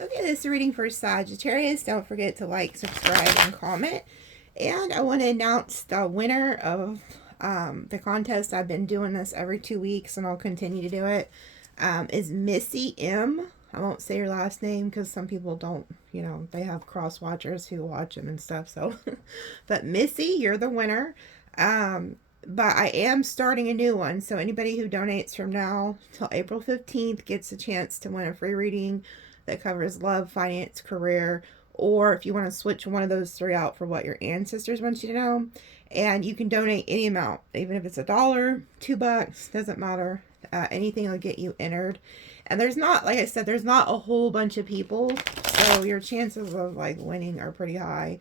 Okay, this is a reading for Sagittarius. Don't forget to like, subscribe, and comment. And I want to announce the winner of the contest. I've been doing this every 2 weeks, and I'll continue to do it. Is Missy M. I won't say your last name because some people don't, you know, they have cross watchers who watch them and stuff. So, but Missy, you're the winner. But I am starting a new one. So anybody who donates from now till April 15th gets a chance to win a free reading that covers love, finance, career, or if you want to switch one of those three out for what your ancestors want you to know. And you can donate any amount, even if it's $1, $2, doesn't matter. Anything will get you entered. And there's not, like I said, there's not a whole bunch of people, so your chances of like winning are pretty high.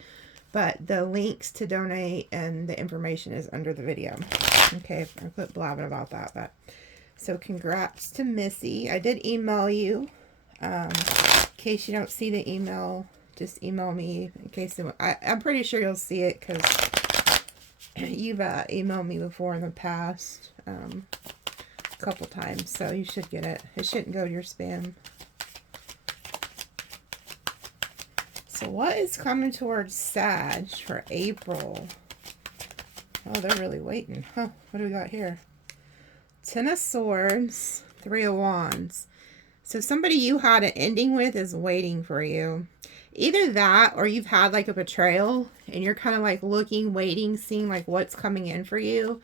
But the links to donate and the information is under the video. Okay, I quit blabbing about that. But so congrats to Missy. I did email you. In case you don't see the email, just email me. In case I'm pretty sure you'll see it because you've emailed me before in the past, a couple times, so you should get it. It shouldn't go to your spam. So what is coming towards Sag for April? Oh, they're really waiting. Huh, what do we got here? 10 of Swords, 3 of Wands. So somebody you had an ending with is waiting for you. Either that or you've had like a betrayal and you're kind of like looking, waiting, seeing like what's coming in for you.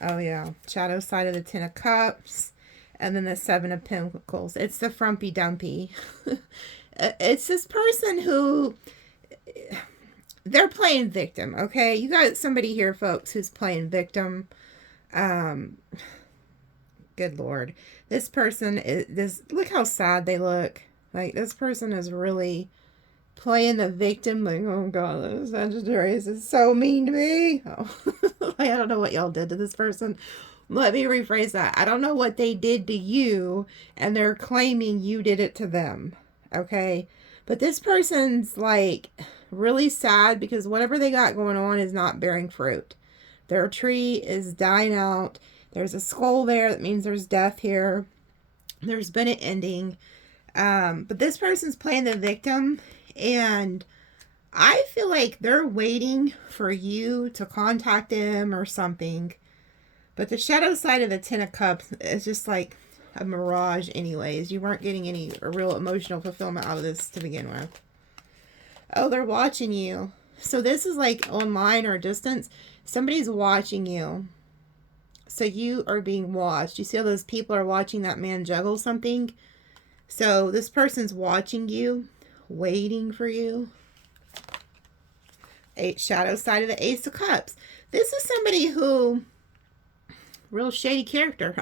Oh yeah, shadow side of the 10 of Cups. And then the 7 of Pentacles. It's the frumpy dumpy. It's this person who, they're playing victim, okay? You got somebody here, folks, who's playing victim. Good Lord. This person is, look how sad they look. Like, this person is really playing the victim. Like, oh God, this Sagittarius is so mean to me. Oh. Like, I don't know what y'all did to this person. Let me rephrase that. I don't know what they did to you, and they're claiming you did it to them. Okay? But this person's, like, really sad because whatever they got going on is not bearing fruit. Their tree is dying out. There's a skull there. That means there's death here. There's been an ending. But this person's playing the victim, and I feel like they're waiting for you to contact them or something. But the shadow side of the 10 of Cups is just like a mirage anyways. You weren't getting any real emotional fulfillment out of this to begin with. Oh, they're watching you. So this is like online or distance. Somebody's watching you. So you are being watched. You see how those people are watching that man juggle something? So this person's watching you, waiting for you. Shadow side of the Ace of Cups. This is somebody who... real shady character.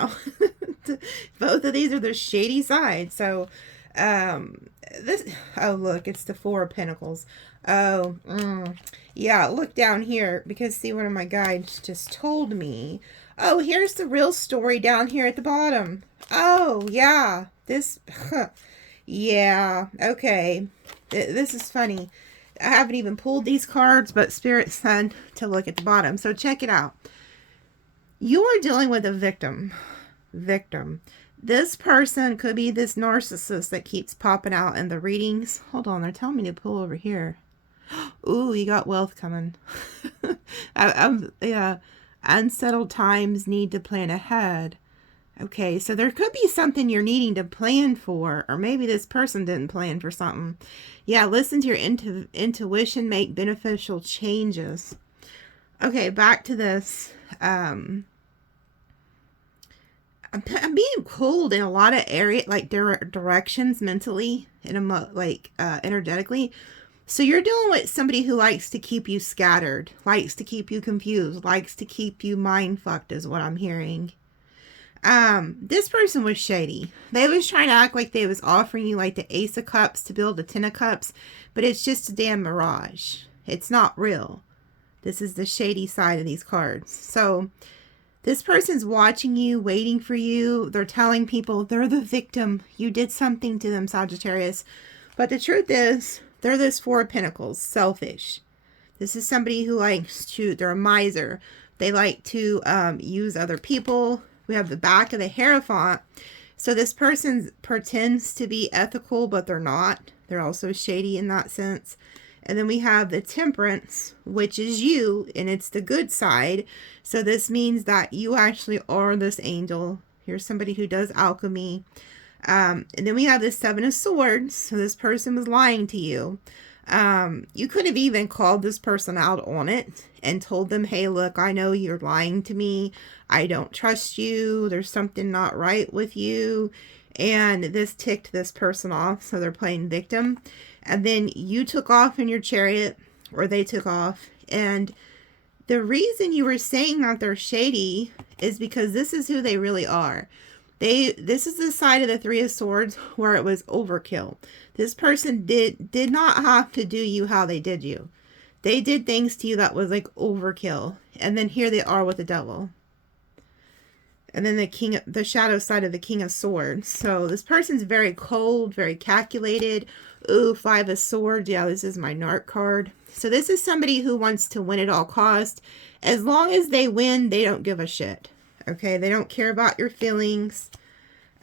Both of these are the shady side. So this, oh look, it's the 4 of Pentacles. Oh yeah, look down here, because see, one of my guides just told me, oh, here's the real story down here at the bottom. Oh yeah, this yeah, okay, this is funny. I haven't even pulled these cards, but Spirit said to look at the bottom, so check it out. You are dealing with a victim. This person could be this narcissist that keeps popping out in the readings. Hold on, they're telling me to pull over here. Ooh, you got wealth coming. Yeah, unsettled times, need to plan ahead. Okay, so there could be something you're needing to plan for, or maybe this person didn't plan for something. Yeah, listen to your intuition, make beneficial changes. Okay, back to this. I'm being pulled in a lot of area, like directions mentally and like energetically. So you're dealing with somebody who likes to keep you scattered, likes to keep you confused, likes to keep you mind fucked, is what I'm hearing. This person was shady. They was trying to act like they was offering you like the Ace of Cups to build the 10 of Cups, but it's just a damn mirage. It's not real. This is the shady side of these cards. So this person's watching you, waiting for you. They're telling people they're the victim. You did something to them, Sagittarius. But the truth is, they're this 4 of Pentacles, selfish. This is somebody who likes to, they're a miser. They like to use other people. We have the back of the Hierophant. So this person pretends to be ethical, but they're not. They're also shady in that sense. And then we have the Temperance, which is you, and it's the good side. So this means that you actually are this angel. Here's somebody who does alchemy. And then we have the Seven of Swords. So this person was lying to you. You could have even called this person out on it and told them, hey, look, I know you're lying to me. I don't trust you. There's something not right with you. And this ticked this person off. So they're playing victim. And then you took off in your chariot, or they took off. And the reason you were saying that they're shady is because this is who they really are. This is the side of the Three of Swords where it was overkill. This person did not have to do you how they did you. They did things to you that was like overkill. And then here they are with the devil. And then the shadow side of the King of Swords. So this person's very cold, very calculated. Ooh, Five of Swords. Yeah, this is my narc card. So this is somebody who wants to win at all costs. As long as they win, they don't give a shit. Okay, they don't care about your feelings.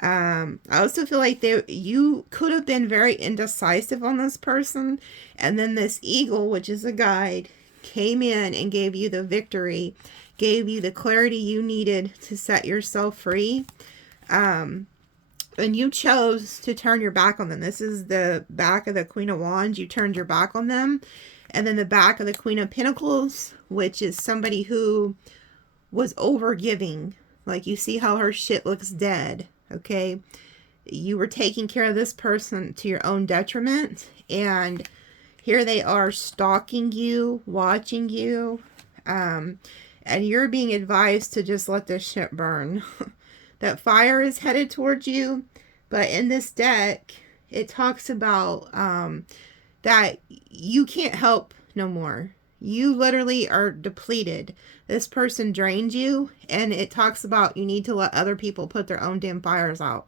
I also feel like you could have been very indecisive on this person. And then this eagle, which is a guide, came in and gave you the victory. Gave you the clarity you needed to set yourself free. And you chose to turn your back on them. This is the back of the Queen of Wands. You turned your back on them. And then the back of the Queen of Pentacles, which is somebody who was overgiving. Like, you see how her shit looks dead. Okay. You were taking care of this person to your own detriment. And here they are stalking you, watching you. And you're being advised to just let this shit burn. That fire is headed towards you. But in this deck, it talks about that you can't help no more. You literally are depleted. This person drained you. And it talks about you need to let other people put their own damn fires out.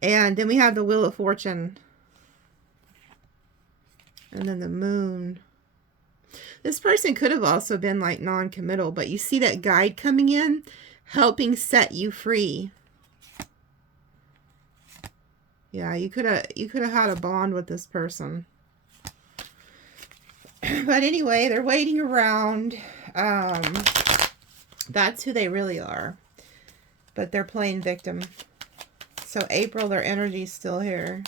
And then we have the Wheel of Fortune. And then the Moon. This person could have also been like non-committal, but you see that guide coming in, helping set you free. Yeah, you could have had a bond with this person. But anyway, they're waiting around. That's who they really are. But they're playing victim. So April, their energy's still here.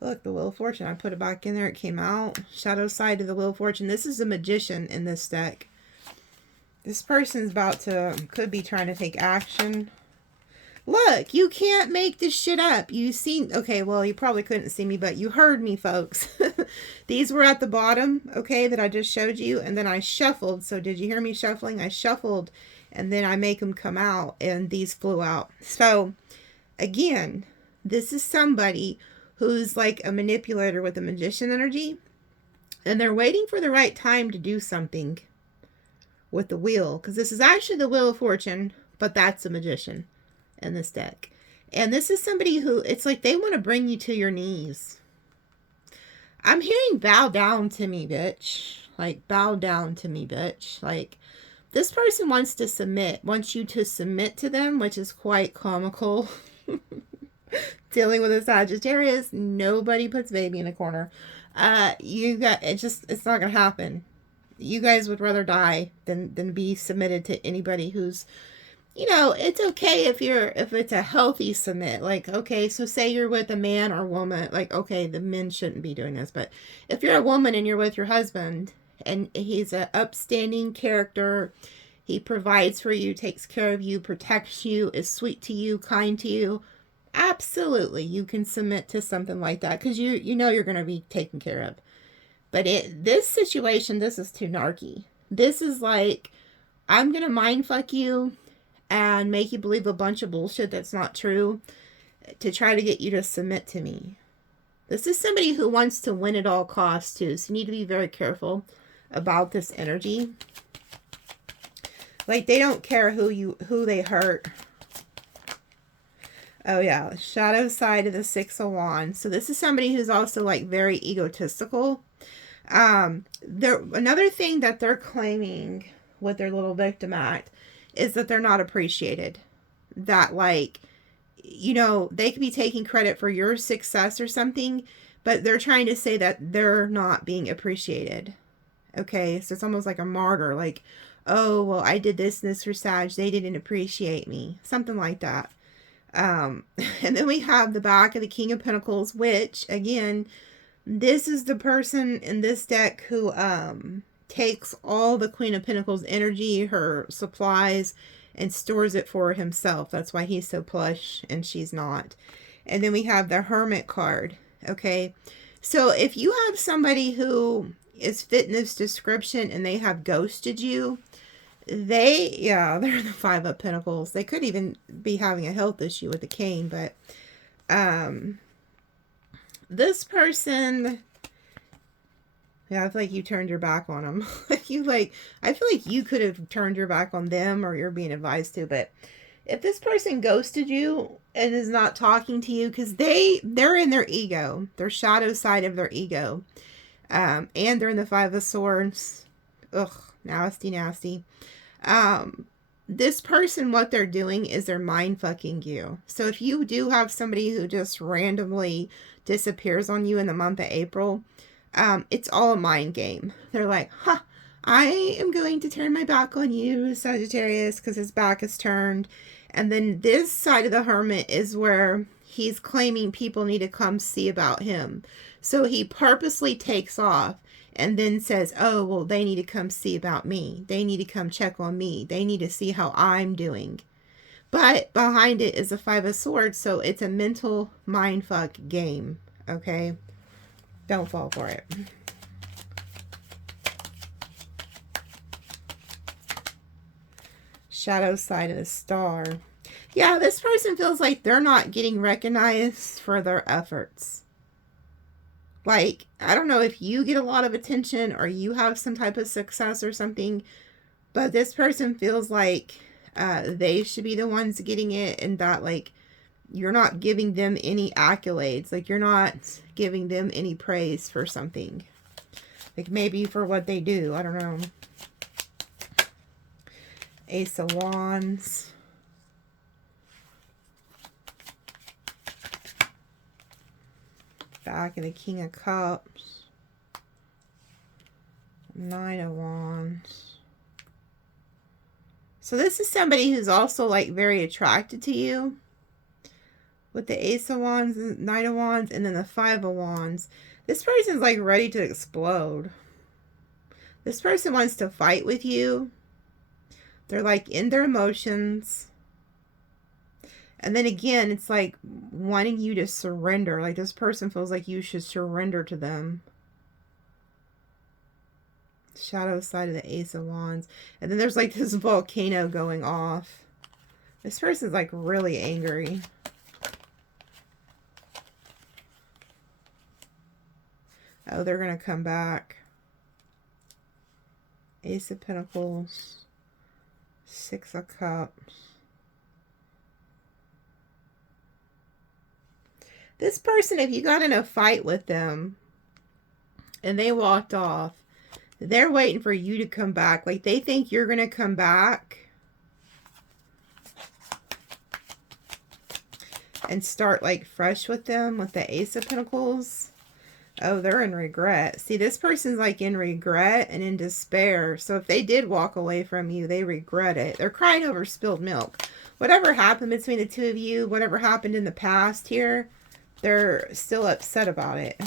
Look, the Wheel of Fortune. I put it back in there. It came out. Shadow side of the Wheel of Fortune. This is a magician in this deck. This person's could be trying to take action. Look, you can't make this shit up. Okay, well, you probably couldn't see me, but you heard me, folks. These were at the bottom, okay, that I just showed you. And then I shuffled. So did you hear me shuffling? I shuffled, and then I make them come out, and these flew out. So, again, this is somebody who's like a manipulator with a magician energy. And they're waiting for the right time to do something with the wheel. Because this is actually the Wheel of Fortune, but that's a magician in this deck. And this is somebody who, it's like they want to bring you to your knees. I'm hearing bow down to me, bitch. Like, bow down to me, bitch. Like, this person wants to submit, wants you to submit to them, which is quite comical. Dealing with a Sagittarius, nobody puts baby in a corner. It's not gonna happen. You guys would rather die than be submitted to anybody who's, it's okay if it's a healthy submit. Like, okay, so say you're with a man or woman, like, okay, the men shouldn't be doing this, but if you're a woman and you're with your husband and he's an upstanding character, he provides for you, takes care of you, protects you, is sweet to you, kind to you, absolutely, you can submit to something like that because you know you're going to be taken care of. But this situation, this is too narky. This is like, I'm going to mind fuck you and make you believe a bunch of bullshit that's not true to try to get you to submit to me. This is somebody who wants to win at all costs too. So you need to be very careful about this energy. Like, they don't care who they hurt. Oh yeah, shadow side of the Six of Wands. So this is somebody who's also like very egotistical. Another thing that they're claiming with their little victim act is that they're not appreciated. That, like, you know, they could be taking credit for your success or something, but they're trying to say that they're not being appreciated. Okay, so it's almost like a martyr, like, oh, well, I did this and this for Sag, they didn't appreciate me. Something like that. And then we have the back of the King of Pentacles, which, again, this is the person in this deck who takes all the Queen of Pentacles energy, her supplies, and stores it for himself. That's why he's so plush and she's not. And then we have the Hermit card. Okay, so if you have somebody who is fit in this description and they have ghosted you, they're the Five of Pentacles. They could even be having a health issue with the Cane, but this person, yeah, I feel like you turned your back on them. I feel like you could have turned your back on them, or you're being advised to. But if this person ghosted you and is not talking to you, because they're in their ego, their shadow side of their ego, and they're in the Five of Swords. Ugh, nasty. This person, what they're doing is they're mind fucking you. So if you do have somebody who just randomly disappears on you in the month of April, it's all a mind game. They're like, I am going to turn my back on you, Sagittarius, because his back is turned. And then this side of the Hermit is where he's claiming people need to come see about him. So he purposely takes off and then says, oh, well, they need to come see about me. They need to come check on me. They need to see how I'm doing. But behind it is a Five of Swords, so it's a mental mindfuck game, okay? Don't fall for it. Shadow side of the Star. Yeah, this person feels like they're not getting recognized for their efforts. Like, I don't know if you get a lot of attention or you have some type of success or something, but this person feels like they should be the ones getting it, and that, like, you're not giving them any accolades. Like, you're not giving them any praise for something. Like, maybe for what they do. I don't know. Ace of Wands. Back of the King of Cups. Nine of Wands. So this is somebody who's also, like, very attracted to you. With the Ace of Wands, Knight of Wands, and then the Five of Wands. This person's, like, ready to explode. This person wants to fight with you. They're, like, in their emotions. And then again, it's like wanting you to surrender. Like, this person feels like you should surrender to them. Shadow side of the Ace of Wands. And then there's, like, this volcano going off. This person's, like, really angry. Oh, they're going to come back. Ace of Pentacles. Six of Cups. This person, if you got in a fight with them and they walked off, they're waiting for you to come back. Like, they think you're going to come back and start, like, fresh with them with the Ace of Pentacles. Oh, they're in regret. See, this person's, like, in regret and in despair. So if they did walk away from you, they regret it. They're crying over spilled milk. Whatever happened between the two of you, whatever happened in the past here, they're still upset about it.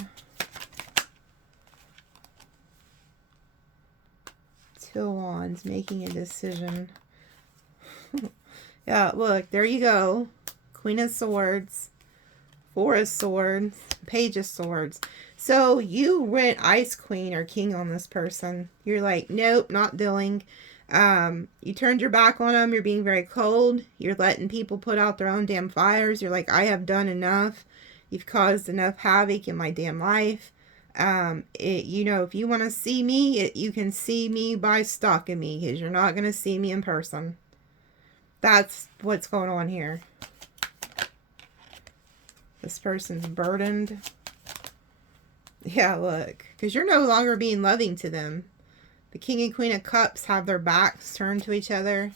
Two of Wands, making a decision. Yeah, look, there you go. Queen of Swords. Four of Swords. Page of Swords. So you went Ice Queen or King on this person. You're like, nope, not dealing. You turned your back on them. You're being very cold. You're letting people put out their own damn fires. You're like, I have done enough. You've caused enough havoc in my damn life. You know, if you want to see me, you can see me by stalking me, because you're not going to see me in person. That's what's going on here. This person's burdened. Yeah, look, because you're no longer being loving to them. The King and Queen of Cups have their backs turned to each other.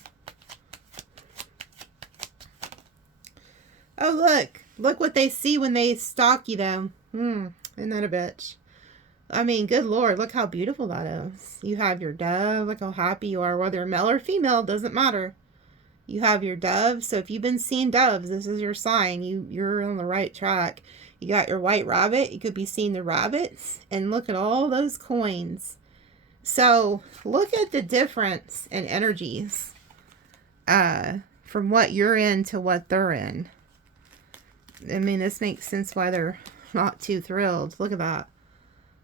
Oh, look. Look what they see when they stalk you, though. Isn't that a bitch? I mean, good Lord, look how beautiful that is. You have your dove. Look how happy you are. Whether male or female, doesn't matter. You have your dove. So if you've been seeing doves, this is your sign. You're on the right track. You got your white rabbit. You could be seeing the rabbits. And look at all those coins. So look at the difference in energies from what you're in to what they're in. I mean, this makes sense why they're not too thrilled. Look at that.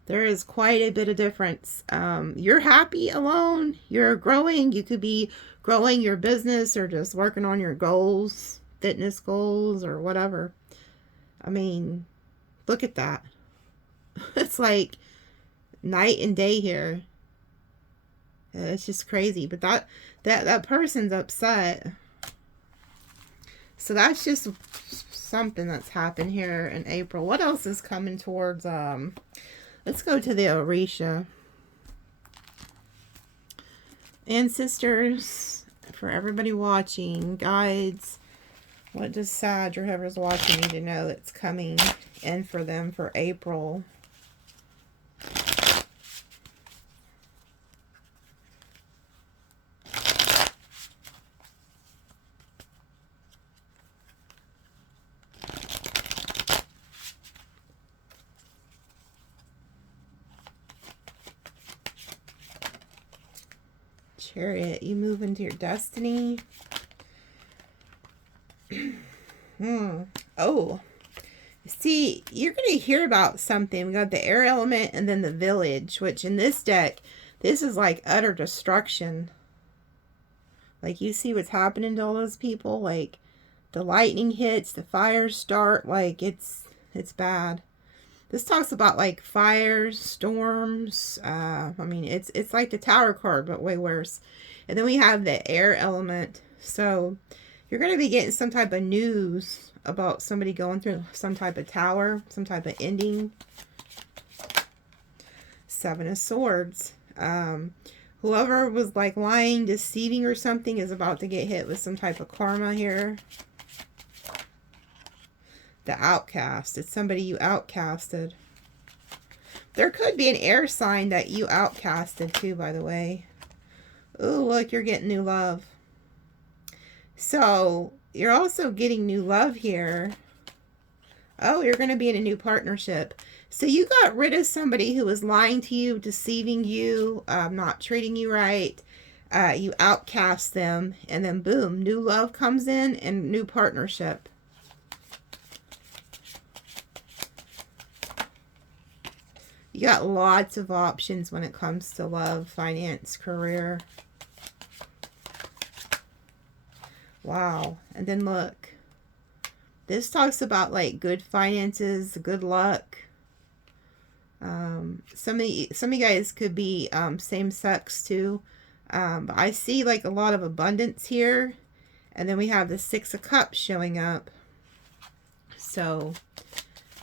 There is quite a bit of difference. You're happy alone. You're growing. You could be growing your business or just working on your goals, fitness goals or whatever. I mean, look at that. It's like night and day here. It's just crazy. But that person's upset. So that's just something that's happened here in April. What else is coming towards let's go to the Orisha. Ancestors, for everybody watching, guides, what does Sag or whoever's watching need to know that's coming in for them for April? Chariot, you move into your destiny. Oh, see, you're going to hear about something. We got the air element and then the village, which in this deck, this is like utter destruction. Like, you see what's happening to all those people? Like, the lightning hits, the fires start. Like, it's bad. This talks about like fires, storms. I mean, it's like the Tower card, but way worse. And then we have the air element. So you're going to be getting some type of news about somebody going through some type of tower, some type of ending. Seven of Swords. Whoever was like lying, deceiving or something is about to get hit with some type of karma here. The outcast. It's somebody you outcasted. There could be an air sign that you outcasted too, by the way. Oh, look, you're getting new love. So, you're also getting new love here. Oh, you're going to be in a new partnership. So, you got rid of somebody who was lying to you, deceiving you, not treating you right. You outcast them. And then, boom, new love comes in and new partnership. You got lots of options when it comes to love, finance, career. Wow. And then look. This talks about like good finances, good luck. Some of you guys could be same sex too. But I see like a lot of abundance here. And then we have the Six of Cups showing up. So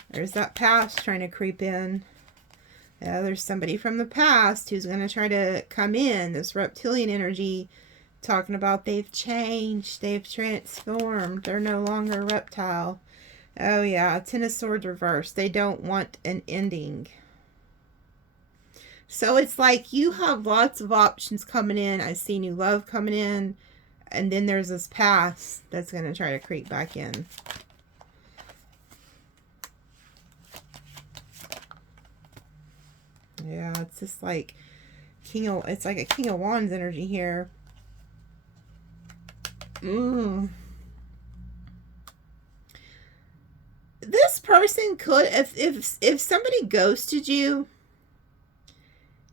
there's that past trying to creep in. Yeah, there's somebody from the past who's going to try to come in. This reptilian energy talking about they've changed. They've transformed. They're no longer a reptile. Oh, yeah. Ten of Swords reversed. They don't want an ending. So it's like you have lots of options coming in. I see new love coming in. And then there's this past that's going to try to creep back in. Yeah, it's just like it's like a King of Wands energy here. This person could, if somebody ghosted you,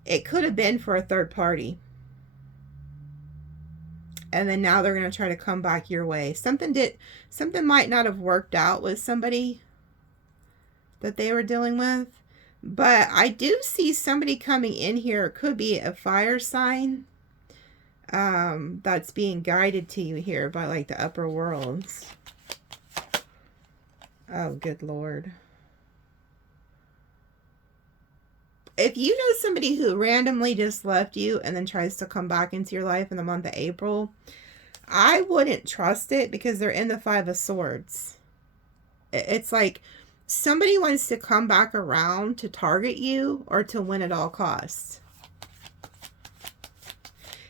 it could have been for a third party. And then now they're going to try to come back your way. Something might not have worked out with somebody that they were dealing with. But I do see somebody coming in here. It could be a fire sign that's being guided to you here by like the upper worlds. Oh, good Lord. if you know somebody who randomly just left you and then tries to come back into your life in the month of April, I wouldn't trust it because they're in the Five of Swords. It's like somebody wants to come back around to target you or to win at all costs.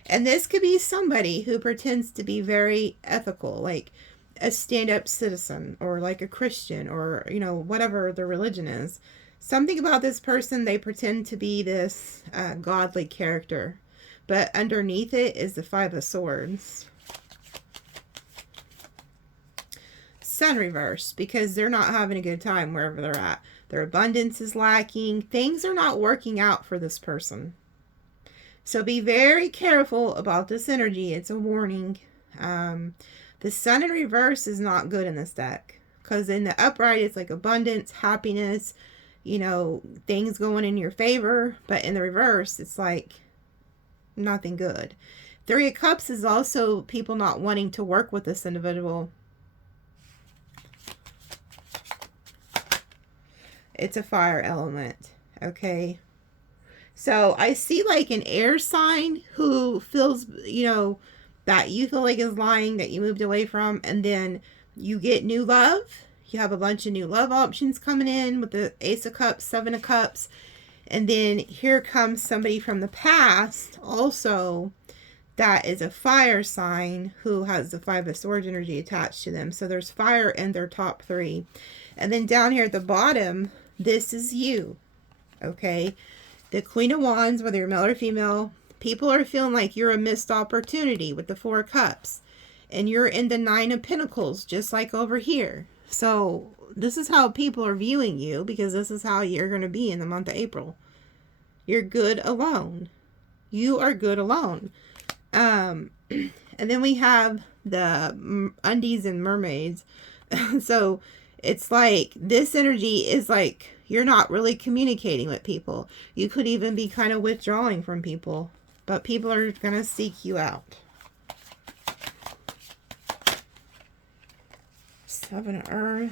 And this could be somebody who pretends to be very ethical, like a stand-up citizen or like a Christian or, you know, whatever their religion is. Something about this person, they pretend to be this godly character. But underneath it is the Five of Swords. Sun reversed because they're not having a good time wherever they're at. Their abundance is lacking. Things are not working out for this person. So be very careful about this energy. It's a warning. The Sun in reverse is not good in this deck. Because in the upright, it's like abundance, happiness, you know, things going in your favor. But in the reverse, it's like nothing good. Three of Cups is also people not wanting to work with this individual. It's a fire element. Okay. So I see like an air sign who feels, you know, that you feel like is lying, that you moved away from, and then you get new love. You have a bunch of new love options coming in with the Ace of Cups, Seven of Cups. And then here comes somebody from the past also that is a fire sign who has the Five of Swords energy attached to them. So there's fire in their top three. And then down here at the bottom, this is you. Okay. The Queen of Wands, whether you're male or female, people are feeling like you're a missed opportunity with the Four of Cups. And you're in the Nine of Pentacles, just like over here. So this is how people are viewing you, because this is how you're going to be in the month of April. You're good alone. You are good alone. And then we have the undies and mermaids. So it's like this energy is like you're not really communicating with people. You could even be kind of withdrawing from people. But people are going to seek you out. Seven of Earth.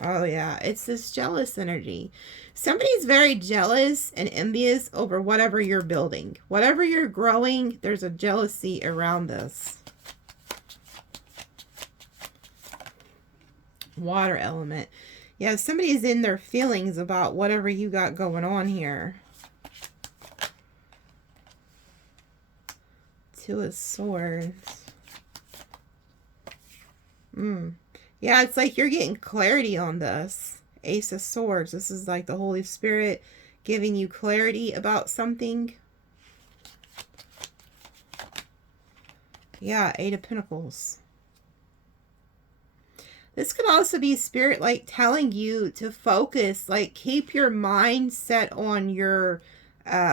Oh, yeah. It's this jealous energy. Somebody's very jealous and envious over whatever you're building. Whatever you're growing, there's a jealousy around this. Water element. Yeah, somebody's in their feelings about whatever you got going on here. Two of Swords. Yeah, it's like you're getting clarity on this. Ace of Swords. This is like the Holy Spirit giving you clarity about something. Yeah, Eight of Pentacles. This could also be Spirit like telling you to focus, like keep your mind set on your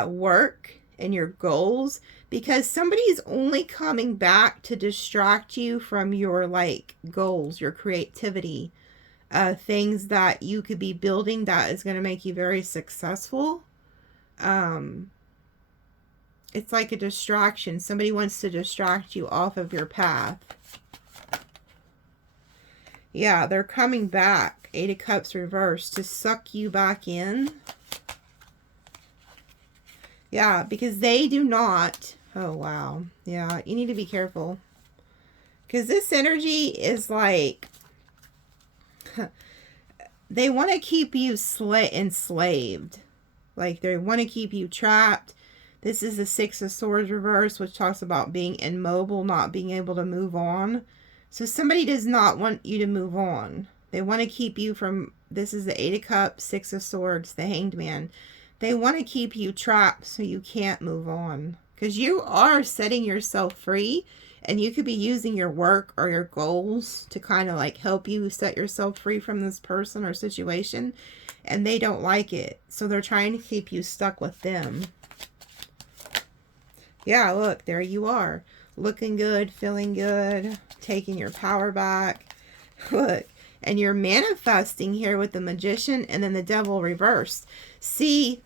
work and your goals, because somebody's only coming back to distract you from your like goals, your creativity, things that you could be building that is going to make you very successful. It's like a distraction. Somebody wants to distract you off of your path. Yeah, they're coming back. Eight of Cups reversed to suck you back in. Yeah, because they do not. Oh, wow. Yeah, you need to be careful. Because this energy is like, they want to keep you enslaved. Like, they want to keep you trapped. This is the Six of Swords reverse, which talks about being immobile, not being able to move on. So somebody does not want you to move on. They want to keep you from, this is the Eight of Cups, Six of Swords, the Hanged Man. They want to keep you trapped so you can't move on. Because you are setting yourself free, and you could be using your work or your goals to kind of like help you set yourself free from this person or situation. And they don't like it. So they're trying to keep you stuck with them. Yeah, look, there you are. Looking good, feeling good, taking your power back. Look, and you're manifesting here with the Magician and then the Devil reversed. See,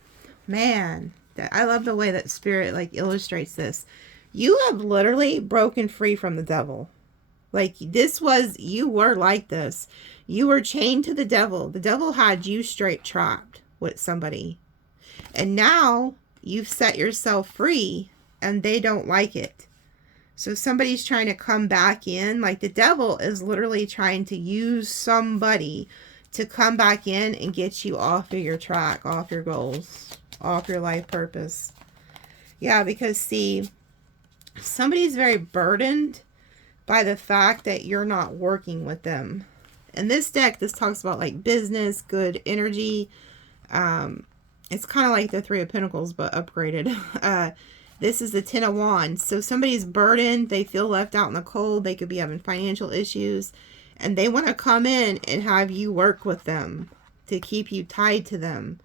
man, I love the way that Spirit like illustrates this. You have literally broken free from the devil. Like this was, you were like this. You were chained to the devil. The devil had you straight trapped with somebody. And now you've set yourself free and they don't like it. So somebody's trying to come back in, like the devil is literally trying to use somebody to come back in and get you off of your track, off your goals, off your life purpose. Yeah, because see, somebody's very burdened by the fact that you're not working with them. In this deck, this talks about like business, good energy. It's kind of like the Three of Pentacles, but upgraded. This is the Ten of Wands. So somebody's burdened. They feel left out in the cold. They could be having financial issues. And they want to come in and have you work with them to keep you tied to them.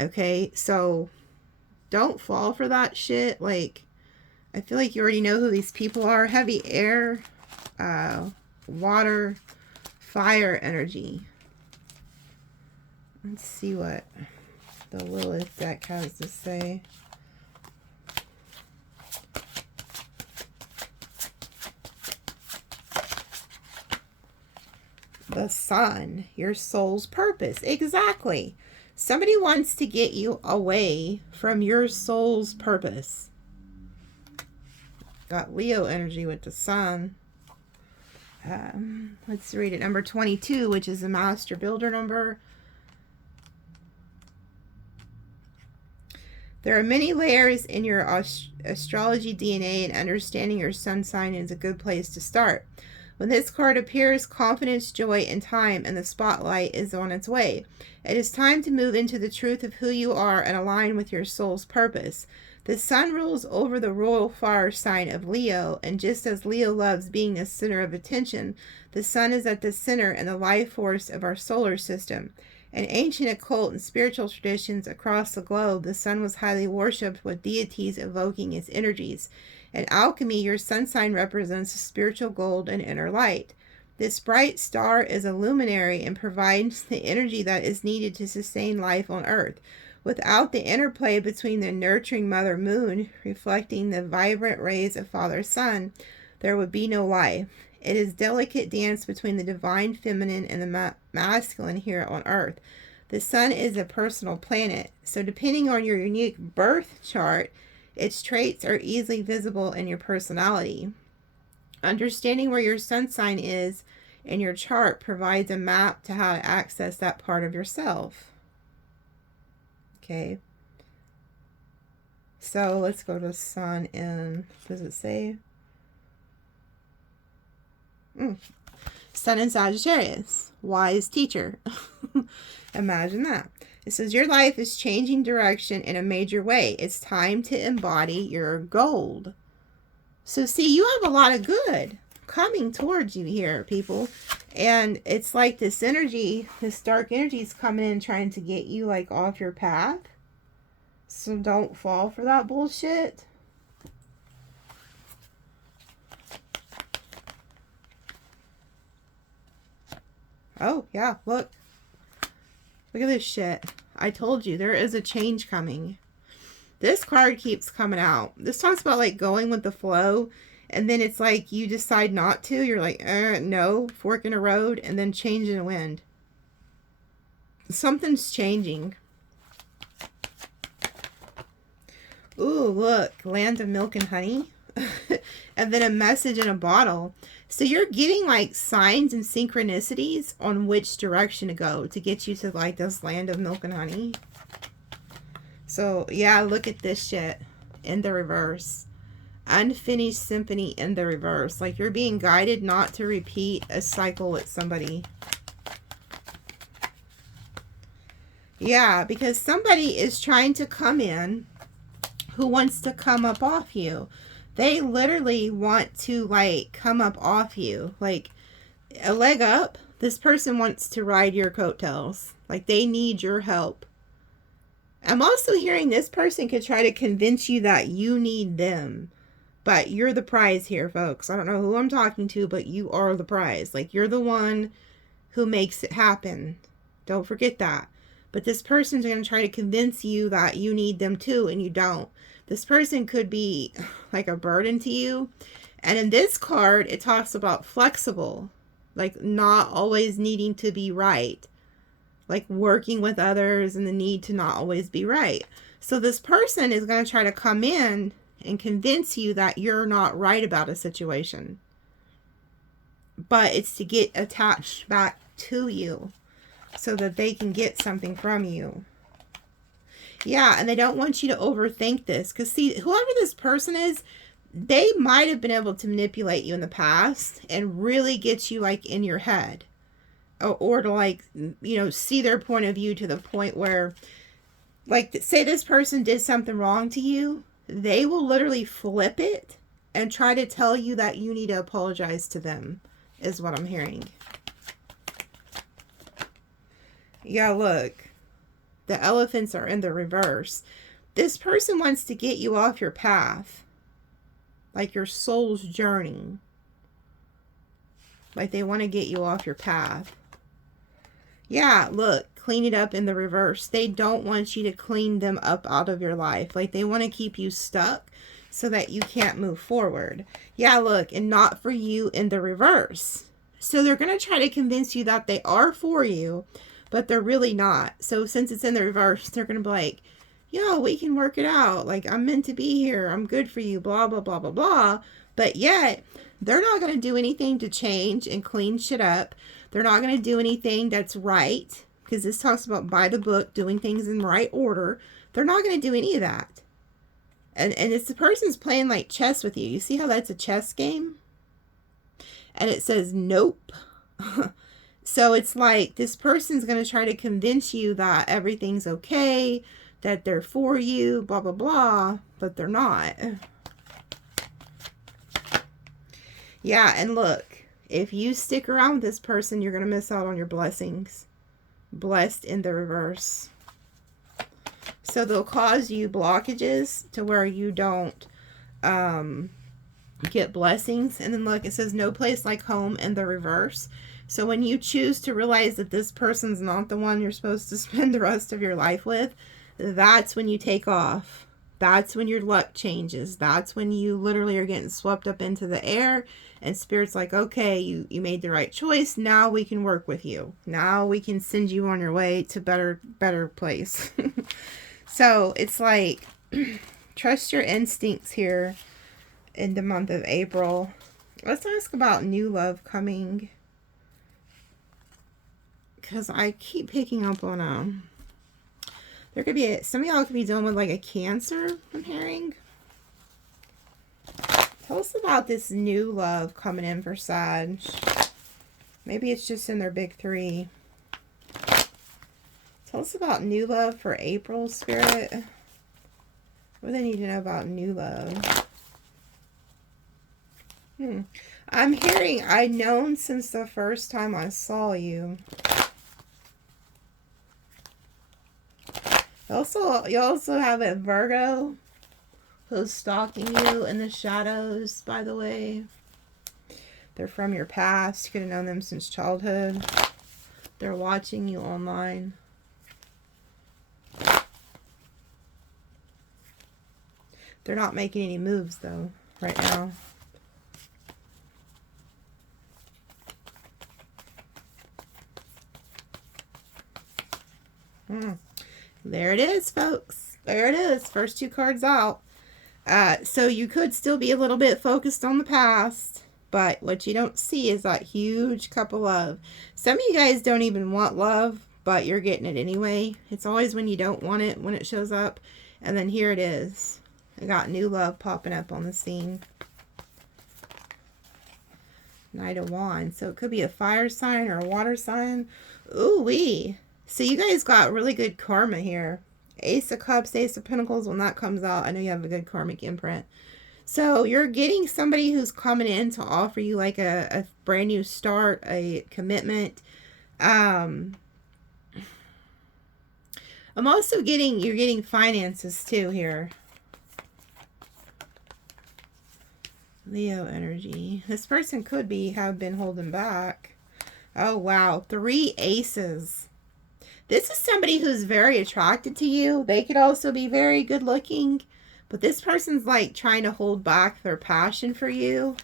Okay? So don't fall for that shit. Like, I feel like you already know who these people are. Heavy air, water, fire energy. Let's see what the Lilith deck has to say. The sun, your soul's purpose. Exactly. Somebody wants to get you away from your soul's purpose. Got Leo energy with the sun. Let's read it. Number 22, which is the master builder number. There are many layers in your astrology DNA, and understanding your sun sign is a good place to start. When this card appears, confidence, joy, and time and the spotlight is on its way. It is time to move into the truth of who you are and align with your soul's purpose. The sun rules over the royal fire sign of Leo, and just as Leo loves being the center of attention, the sun is at the center and the life force of our solar system. In ancient occult and spiritual traditions across the globe, the sun was highly worshipped, with deities evoking its energies. In alchemy, your sun sign represents the spiritual gold and inner light. This bright star is a luminary and provides the energy that is needed to sustain life on Earth. Without the interplay between the nurturing Mother Moon, reflecting the vibrant rays of Father Sun, there would be no life. It is a delicate dance between the divine feminine and the masculine here on Earth. The sun is a personal planet, so depending on your unique birth chart, its traits are easily visible in your personality. Understanding where your sun sign is in your chart provides a map to how to access that part of yourself. Okay. So let's go to sun in, does it say? Sun in Sagittarius. Wise teacher. Imagine that. It says your life is changing direction in a major way. It's time to embody your gold. So see, you have a lot of good coming towards you here, people. And it's like this energy, this dark energy is coming in trying to get you like off your path. So don't fall for that bullshit. Oh, yeah, look. Look at this shit. I told you, there is a change coming. This card keeps coming out. This talks about like going with the flow. And then it's like you decide not to. You're like, no, fork in a road. And then change in the wind. Something's changing. Ooh, look. Land of milk and honey. And then a message in a bottle. So you're getting like signs and synchronicities on which direction to go to get you to like this land of milk and honey. So yeah, look at this shit in the reverse. Unfinished symphony in the reverse. Like you're being guided not to repeat a cycle with somebody. Yeah, because somebody is trying to come in who wants to come up off you. They literally want to like come up off you. Like a leg up. This person wants to ride your coattails. Like they need your help. I'm also hearing this person could try to convince you that you need them. But you're the prize here, folks. I don't know who I'm talking to, but you are the prize. Like you're the one who makes it happen. Don't forget that. But this person's going to try to convince you that you need them too, and you don't. This person could be like a burden to you. And in this card, it talks about flexible. Like not always needing to be right. like working with others and the need to not always be right. So this person is going to try to come in and convince you that you're not right about a situation. But it's to get attached back to you so that they can get something from you. Yeah, and they don't want you to overthink this. Because see, whoever this person is, they might have been able to manipulate you in the past and really get you like in your head. Or to like, you know, see their point of view to the point where, like, say this person did something wrong to you. They will literally flip it and try to tell you that you need to apologize to them, is what I'm hearing. Yeah, look. The elephants are in the reverse. This person wants to get you off your path. Like your soul's journey. Like they want to get you off your path. Yeah, look. Clean it up in the reverse. They don't want you to clean them up out of your life. Like they want to keep you stuck so that you can't move forward. Yeah, look. And not for you in the reverse. So they're going to try to convince you that they are for you, but they're really not. So since it's in the reverse, they're going to be like, yo, we can work it out. Like, I'm meant to be here. I'm good for you, blah, blah, blah, blah, blah. But yet, they're not going to do anything to change and clean shit up. They're not going to do anything that's right. Because this talks about by the book, doing things in the right order. They're not going to do any of that. And it's the person's playing like chess with you. You see how that's a chess game? And it says, nope. So it's like this person's going to try to convince you that everything's okay, that they're for you, blah, blah, blah, but they're not. Yeah, and look, if you stick around with this person, you're going to miss out on your blessings. Blessed in the reverse. So they'll cause you blockages to where you don't get blessings. And then look, it says no place like home in the reverse. So when you choose to realize that this person's not the one you're supposed to spend the rest of your life with, that's when you take off. That's when your luck changes. That's when you literally are getting swept up into the air and Spirit's like, okay, you made the right choice. Now we can work with you. Now we can send you on your way to better place. So it's like, trust your instincts here in the month of April. Let's ask about new love coming. Because I keep picking up on there could be some of y'all could be dealing with like a Cancer, I'm hearing. Tell us about this new love coming in for Sag. Maybe it's just in their big three. Tell us about new love for April, Spirit. What do they need to know about new love? I'm hearing, I've known since the first time I saw you. You also have a Virgo who's stalking you in the shadows, by the way. They're from your past. You could have known them since childhood. They're watching you online. They're not making any moves, though, right now. There it is, folks. There it is. First two cards out. So you could still be a little bit focused on the past, but what you don't see is that huge cup of love. Some of you guys don't even want love, but you're getting it anyway. It's always when you don't want it when it shows up. And then here it is. I got new love popping up on the scene. Knight of Wands. So it could be a fire sign or a water sign. Ooh-wee. So you guys got really good karma here. Ace of Cups, Ace of Pentacles, when that comes out, I know you have a good karmic imprint. So you're getting somebody who's coming in to offer you like a brand new start, a commitment. I'm also getting, you're getting finances too here. Leo energy. This person could have been holding back. Oh, wow. 3 aces. This is somebody who's very attracted to you. They could also be very good looking. But this person's like trying to hold back their passion for you.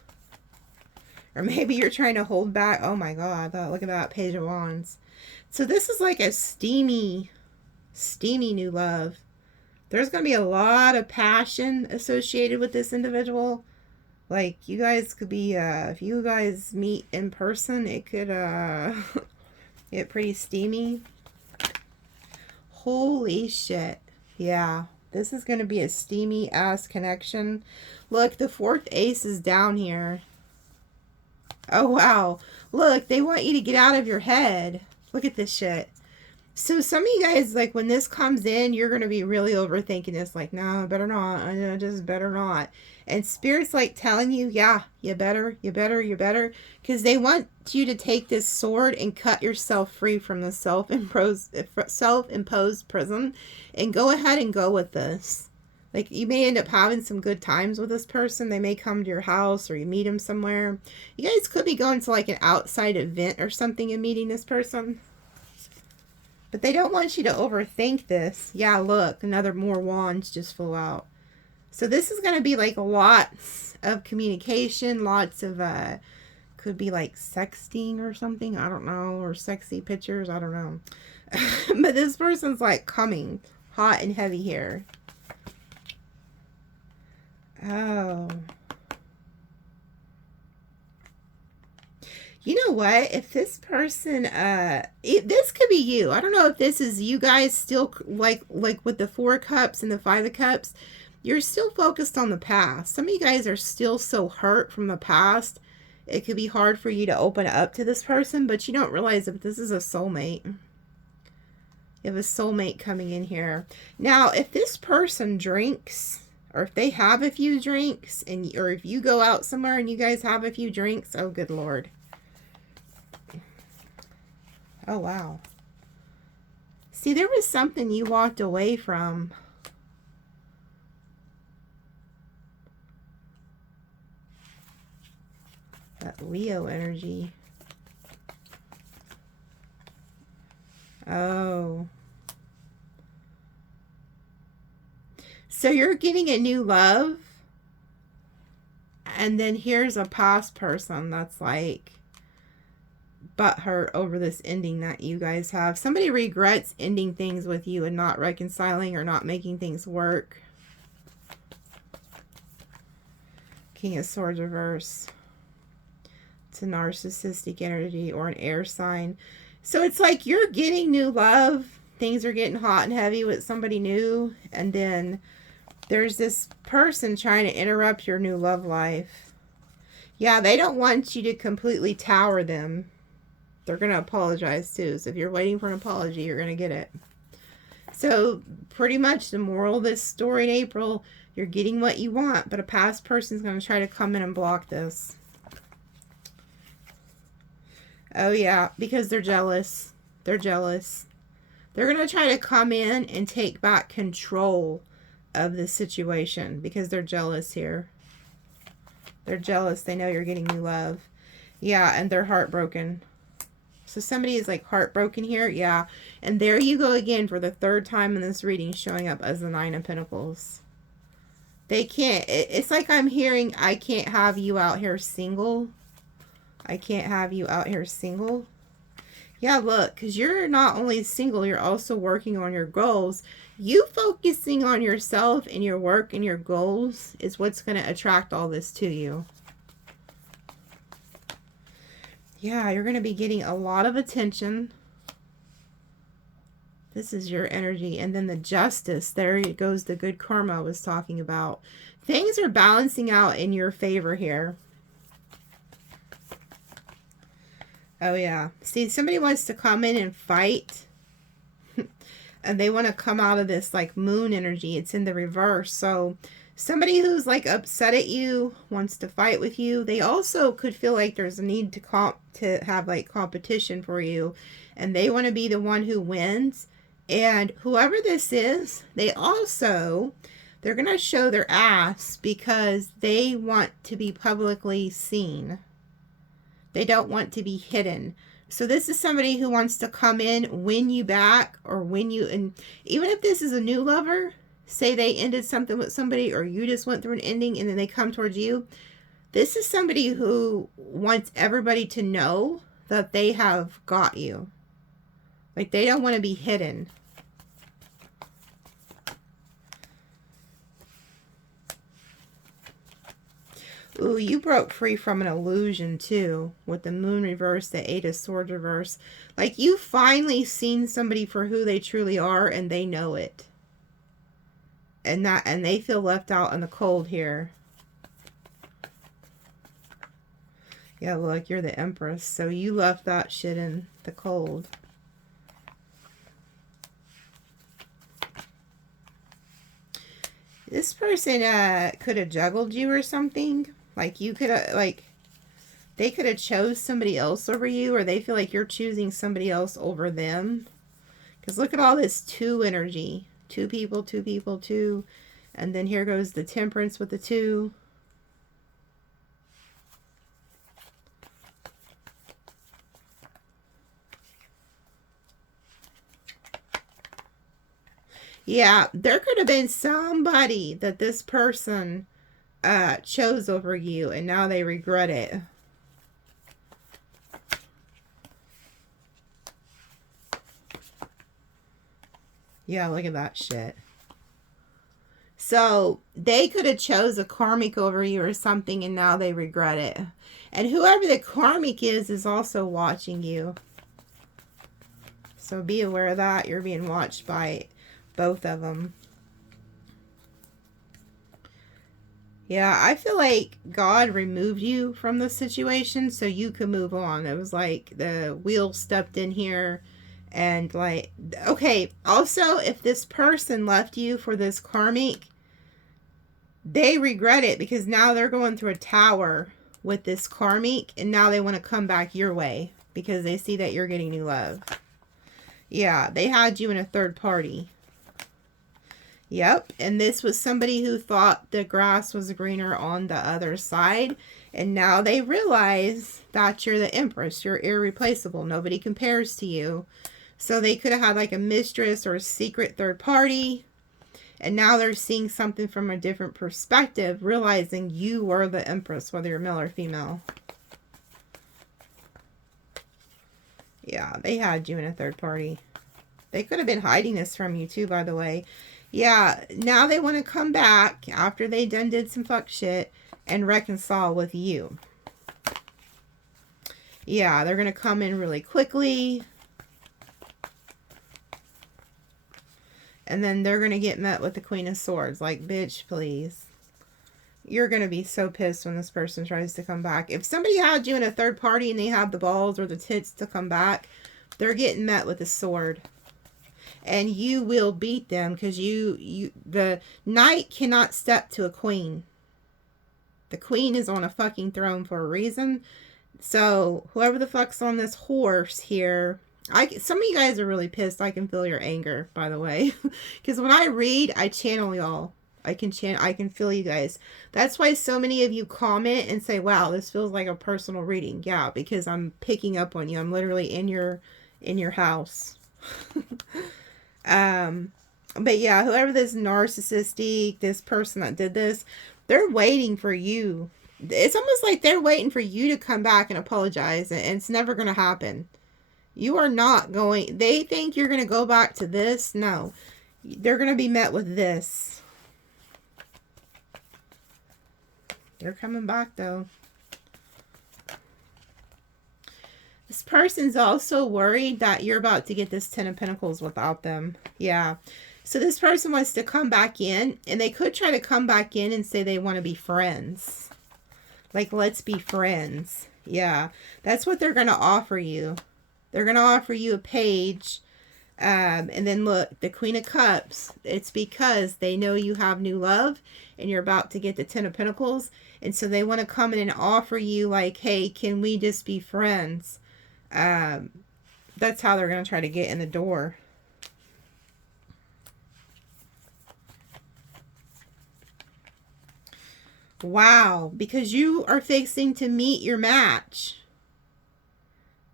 Or maybe you're trying to hold back. Oh my God, look at that Page of Wands. So this is like a steamy new love. There's going to be a lot of passion associated with this individual. Like, you guys could be, if you guys meet in person, it could get pretty steamy. Holy shit. Yeah, this is going to be a steamy ass connection. Look, the 4th ace is down here. Oh, wow. Look, they want you to get out of your head. Look at this shit. So some of you guys, like, when this comes in, you're going to be really overthinking this. Like, no, better not. I just better not. And Spirit's like telling you, yeah, you better. Because they want you to take this sword and cut yourself free from the self-imposed prison. And go ahead and go with this. Like, you may end up having some good times with this person. They may come to your house or you meet them somewhere. You guys could be going to, like, an outside event or something and meeting this person. But they don't want you to overthink this. Yeah, look, more wands just flew out. So this is going to be like lots of communication, lots of, could be like sexting or something. I don't know. Or sexy pictures. I don't know. But this person's like coming hot and heavy here. Oh. You know what? If this person, this could be you. I don't know if this is you guys still, like with the 4 cups and the 5 of cups, you're still focused on the past. Some of you guys are still so hurt from the past. It could be hard for you to open up to this person, but you don't realize that this is a soulmate. You have a soulmate coming in here. Now, if this person drinks, or if they have a few drinks, or if you go out somewhere and you guys have a few drinks, oh, good Lord. Oh, wow. See, there was something you walked away from. That Leo energy. Oh. So you're getting a new love. And then here's a past person that's like butthurt over this ending that you guys have. Somebody regrets ending things with you and not reconciling or not making things work. King of Swords reverse. It's a narcissistic energy or an air sign. So it's like you're getting new love. Things are getting hot and heavy with somebody new. And then there's this person trying to interrupt your new love life. Yeah, they don't want you to completely tower them. They're going to apologize too. So if you're waiting for an apology, you're going to get it. So pretty much the moral of this story in April, you're getting what you want, but a past person's going to try to come in and block this. Oh yeah, because they're jealous. They're jealous. They're going to try to come in and take back control of the situation because they're jealous here. They're jealous. They know you're getting new love. Yeah, and they're heartbroken. So somebody is like heartbroken here. Yeah. And there you go again for the 3rd time in this reading, showing up as the 9 of Pentacles. They can't. It's like I'm hearing, I can't have you out here single. I can't have you out here single. Yeah, look, because you're not only single, you're also working on your goals. You focusing on yourself and your work and your goals is what's going to attract all this to you. Yeah, you're going to be getting a lot of attention. This is your energy. And then the justice. There it goes, the good karma I was talking about. Things are balancing out in your favor here. Oh, yeah. See, somebody wants to come in and fight. And they want to come out of this like moon energy. It's in the reverse. So somebody who's like upset at you wants to fight with you. They also could feel like there's a need to have like competition for you, and they want to be the one who wins. And whoever this is, they're going to show their ass because they want to be publicly seen. They don't want to be hidden. So this is somebody who wants to come in, win you back, or win you. And even if this is a new lover, say they ended something with somebody, or you just went through an ending and then they come towards you, This is somebody who wants everybody to know that they have got you. Like, they don't want to be hidden. Ooh, you broke free from an illusion, too. With the moon reverse, the 8 of swords reverse. Like, you finally seen somebody for who they truly are, and they know it. And they feel left out in the cold here. Yeah, look, you're the Empress. So you left that shit in the cold. This person could have juggled you or something. Like, you could have, like, they could have chose somebody else over you, or they feel like you're choosing somebody else over them. Because look at all this 2 energy. 2 people, 2 people, 2. And then here goes the Temperance with the 2. Yeah, there could have been somebody that this person chose over you, and now they regret it. Yeah, look at that shit. So they could have chose a karmic over you or something, and now they regret it. And whoever the karmic is also watching you. So be aware of that. You're being watched by both of them. Yeah, I feel like God removed you from the situation so you could move on. It was like the wheel stepped in here. And like, okay, also, if this person left you for this karmic, they regret it because now they're going through a tower with this karmic, and now they want to come back your way because they see that you're getting new love. Yeah, they had you in a third party. Yep, and this was somebody who thought the grass was greener on the other side, and now they realize that you're the Empress. You're irreplaceable. Nobody compares to you. So they could have had like a mistress or a secret third party, and now they're seeing something from a different perspective, realizing you were the Empress, whether you're male or female. Yeah, they had you in a third party. They could have been hiding this from you too, by the way. Yeah, now they want to come back after they did some fuck shit and reconcile with you. Yeah, they're going to come in really quickly. And then they're going to get met with the Queen of Swords. Like, bitch, please. You're going to be so pissed when this person tries to come back. If somebody had you in a third party and they have the balls or the tits to come back, they're getting met with a sword. And you will beat them because the knight cannot step to a queen. The queen is on a fucking throne for a reason. So whoever the fuck's on this horse here, some of you guys are really pissed. I can feel your anger, by the way, because when I read, I channel y'all. I can feel you guys. That's why so many of you comment and say, "Wow, this feels like a personal reading." Yeah, because I'm picking up on you. I'm literally in your house. But yeah, whoever this narcissistic, this person that did this, they're waiting for you. It's almost like they're waiting for you to come back and apologize, and it's never going to happen. You are not going, they think you're going to go back to this. No, they're going to be met with this. They're coming back though. This person's also worried that you're about to get this 10 of Pentacles without them. Yeah. So this person wants to come back in, and they could try to come back in and say they want to be friends. Like, let's be friends. Yeah. That's what they're going to offer you. They're going to offer you a page. And then look, the Queen of Cups. It's because they know you have new love and you're about to get the 10 of Pentacles. And so they want to come in and offer you like, hey, can we just be friends? That's how they're going to try to get in the door. Wow, because you are fixing to meet your match.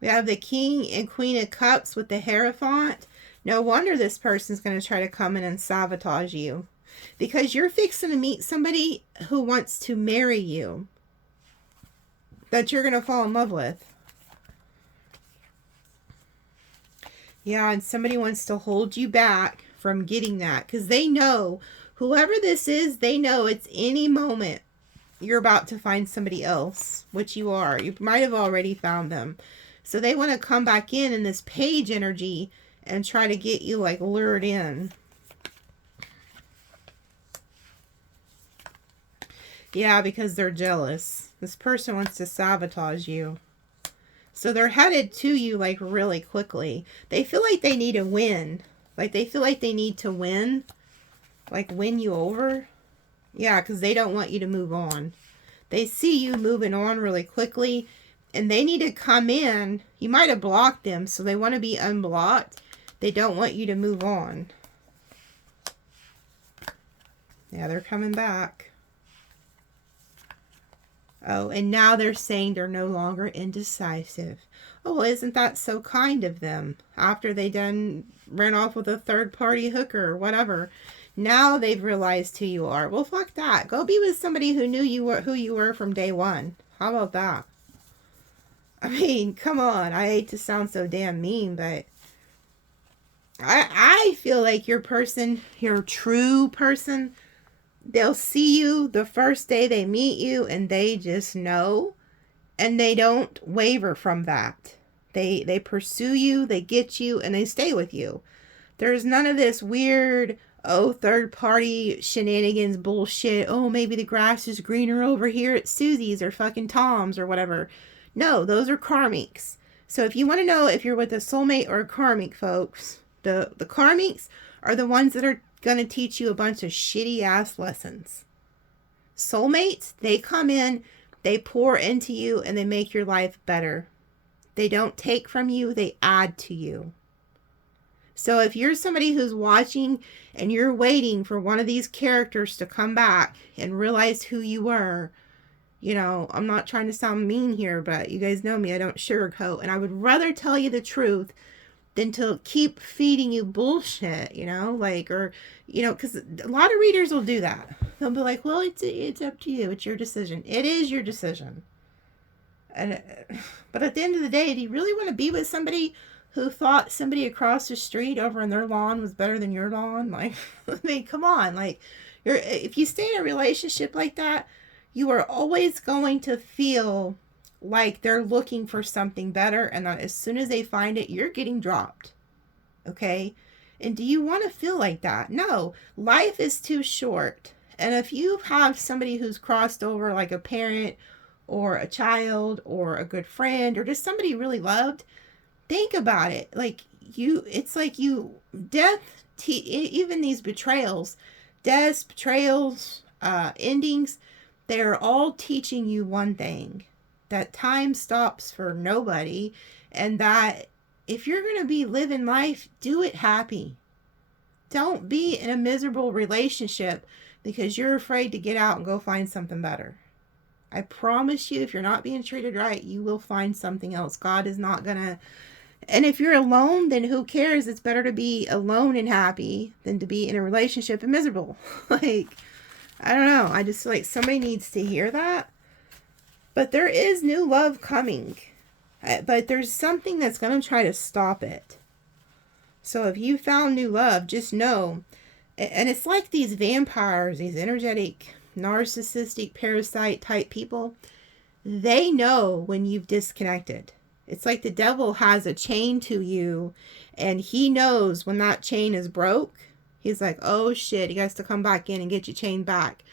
We have the King and Queen of Cups with the Hierophant. No wonder this person's going to try to come in and sabotage you. Because you're fixing to meet somebody who wants to marry you. that you're going to fall in love with. Yeah, and somebody wants to hold you back from getting that. Because they know, whoever this is, they know it's any moment you're about to find somebody else, which you are. You might have already found them. So they want to come back in this page energy and try to get you like lured in. Yeah, because they're jealous. This person wants to sabotage you. So they're headed to you like really quickly. They feel like they need a win. Like they feel like they need to win. Like win you over. Yeah, because they don't want you to move on. They see you moving on really quickly. And they need to come in. You might have blocked them. So they want to be unblocked. They don't want you to move on. Yeah, they're coming back. Oh, and now they're saying they're no longer indecisive. Oh, well, isn't that so kind of them? After they done ran off with a third-party hooker or whatever. Now they've realized who you are. Well, fuck that. Go be with somebody who knew you were who you were from day one. How about that? I mean, come on. I hate to sound so damn mean, but I feel like your person, your true person, they'll see you the first day they meet you and they just know, and they don't waver from that. They pursue you, they get you, and they stay with you. There's none of this weird, oh, third party shenanigans bullshit. Oh, maybe the grass is greener over here at Susie's or fucking Tom's or whatever. No, those are karmics. So if you want to know if you're with a soulmate or a karmic, folks, the karmics are the ones that are going to teach you a bunch of shitty ass lessons. Soulmates, they come in, they pour into you, and they make your life better. They don't take from you, they add to you. So if you're somebody who's watching and you're waiting for one of these characters to come back and realize who you were, you know, I'm not trying to sound mean here, but you guys know me, I don't sugarcoat, and I would rather tell you the truth than to keep feeding you bullshit, you know, like, or, you know, because a lot of readers will do that. They'll be like, well, it's up to you. It's your decision. It is your decision. And, but at the end of the day, do you really want to be with somebody who thought somebody across the street over in their lawn was better than your lawn? Like, I mean, come on. Like, if you stay in a relationship like that, you are always going to feel like they're looking for something better, and that as soon as they find it, you're getting dropped. Okay? And do you want to feel like that? No. Life is too short. And if you have somebody who's crossed over, like a parent or a child or a good friend or just somebody you really loved, think about it. Like, it's like death, even these betrayals, deaths, betrayals, endings, they're all teaching you one thing. That time stops for nobody, and that if you're going to be living life, do it happy. Don't be in a miserable relationship because you're afraid to get out and go find something better. I promise you, if you're not being treated right, you will find something else. God is not going to... And if you're alone, then who cares? It's better to be alone and happy than to be in a relationship and miserable. Like, I don't know. I just feel like somebody needs to hear that. But there is new love coming. But there's something that's going to try to stop it. So if you found new love, just know. And it's like these vampires, these energetic, narcissistic, parasite type people. They know when you've disconnected. It's like the devil has a chain to you. And he knows when that chain is broke. He's like, oh shit, he has to come back in and get your chain back.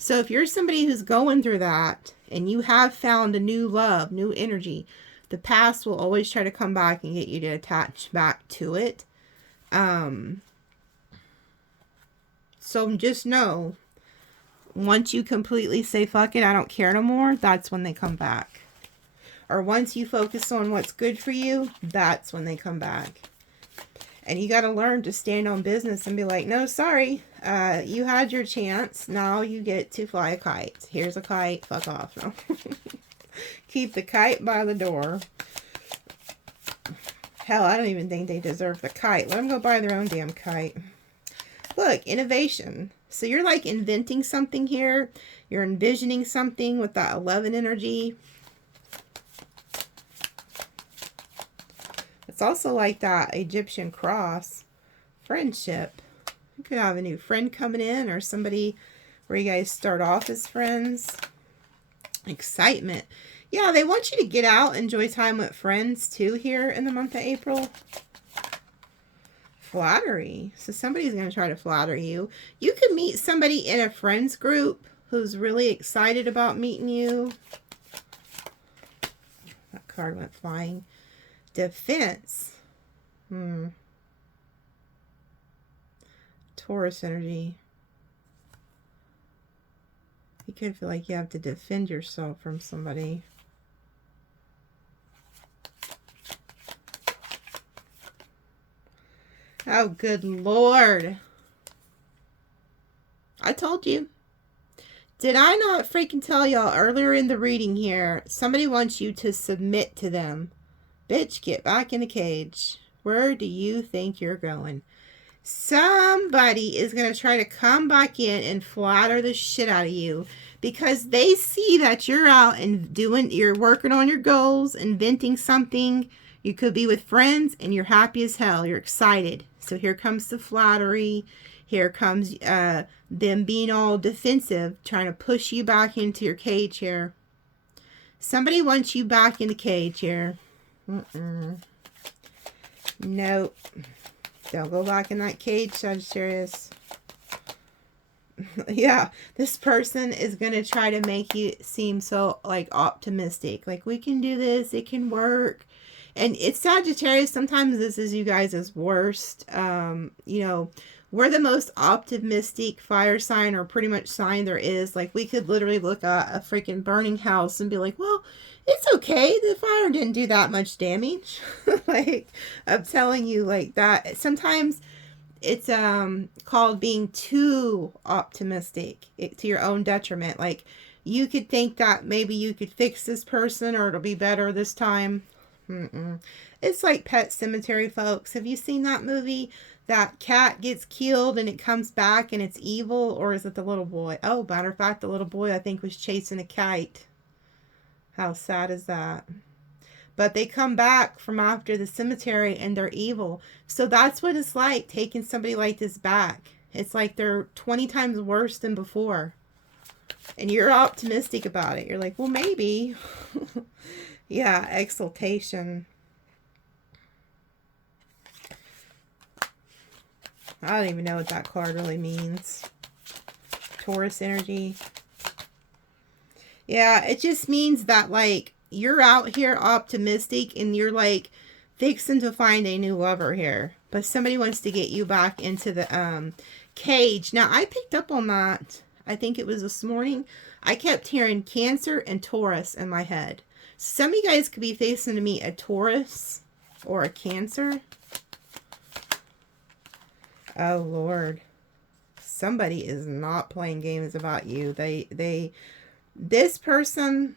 So if you're somebody who's going through that, and you have found a new love, new energy, the past will always try to come back and get you to attach back to it. So just know, once you completely say, fuck it, I don't care no more, that's when they come back. Or once you focus on what's good for you, that's when they come back. And you got to learn to stand on business and be like, no, sorry. You had your chance. Now you get to fly a kite. Here's a kite. Fuck off. No. Keep the kite by the door. Hell, I don't even think they deserve the kite. Let them go buy their own damn kite. Look, innovation. So you're like inventing something here. You're envisioning something with that 11 energy. It's also like that Egyptian cross. Friendship. You could have a new friend coming in, or somebody where you guys start off as friends. Excitement. Yeah, they want you to get out, enjoy time with friends too here in the month of April. Flattery. So somebody's going to try to flatter you. You could meet somebody in a friends group who's really excited about meeting you. That card went flying. Defense. Taurus energy. You could feel like you have to defend yourself from somebody. Oh, good Lord. I told you. Did I not freaking tell y'all earlier in the reading here? Somebody wants you to submit to them. Bitch, get back in the cage. Where do you think you're going? Somebody is going to try to come back in and flatter the shit out of you because they see that you're out and you're working on your goals, inventing something. You could be with friends and you're happy as hell. You're excited. So here comes the flattery. Here comes them being all defensive, trying to push you back into your cage here. Somebody wants you back in the cage here. Nope. Don't go back in that cage, Sagittarius. Yeah, this person is going to try to make you seem so, like, optimistic. Like, we can do this. It can work. And it's Sagittarius. Sometimes this is you guys' worst. You know, we're the most optimistic fire sign or pretty much sign there is. Like, we could literally look at a freaking burning house and be like, well, it's okay. The fire didn't do that much damage. Like, I'm telling you, like, that. Sometimes it's called being too optimistic to your own detriment. Like, you could think that maybe you could fix this person or it'll be better this time. It's like Pet Sematary, folks. Have you seen that movie? That cat gets killed and it comes back and it's evil, or is it the little boy? Oh, matter of fact, the little boy I think was chasing a kite. How sad is that? But they come back from after the cemetery and they're evil. So that's what it's like taking somebody like this back. It's like they're 20 times worse than before. And you're optimistic about it. You're like, well, maybe. Yeah, exaltation. I don't even know what that card really means. Taurus energy. Yeah, it just means that, like, you're out here optimistic and you're, like, fixing to find a new lover here. But somebody wants to get you back into the cage. Now, I picked up on that. I think it was this morning. I kept hearing Cancer and Taurus in my head. Some of you guys could be facing to meet a Taurus or a Cancer. Oh, Lord. Somebody is not playing games about you. This person,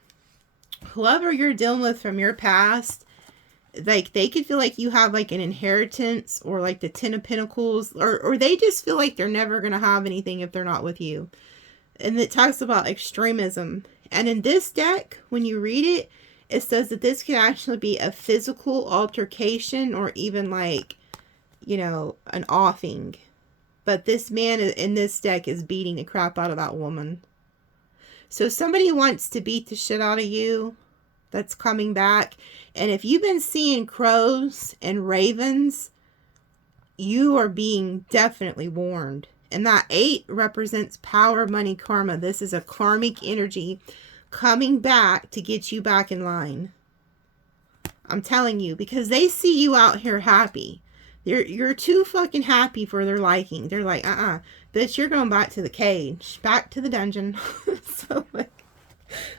whoever you're dealing with from your past, like, they could feel like you have, like, an inheritance or, like, the 10 of Pentacles, or they just feel like they're never going to have anything if they're not with you. And it talks about extremism. And in this deck, when you read it, it says that this could actually be a physical altercation or even, like, you know, an offing. But this man in this deck is beating the crap out of that woman. So somebody wants to beat the shit out of you that's coming back. And if you've been seeing crows and ravens, you are being definitely warned. And that 8 represents power, money, karma. This is a karmic energy coming back to get you back in line. I'm telling you, because they see you out here happy. You're too fucking happy for their liking. They're like, bitch, you're going back to the cage, back to the dungeon. So, like,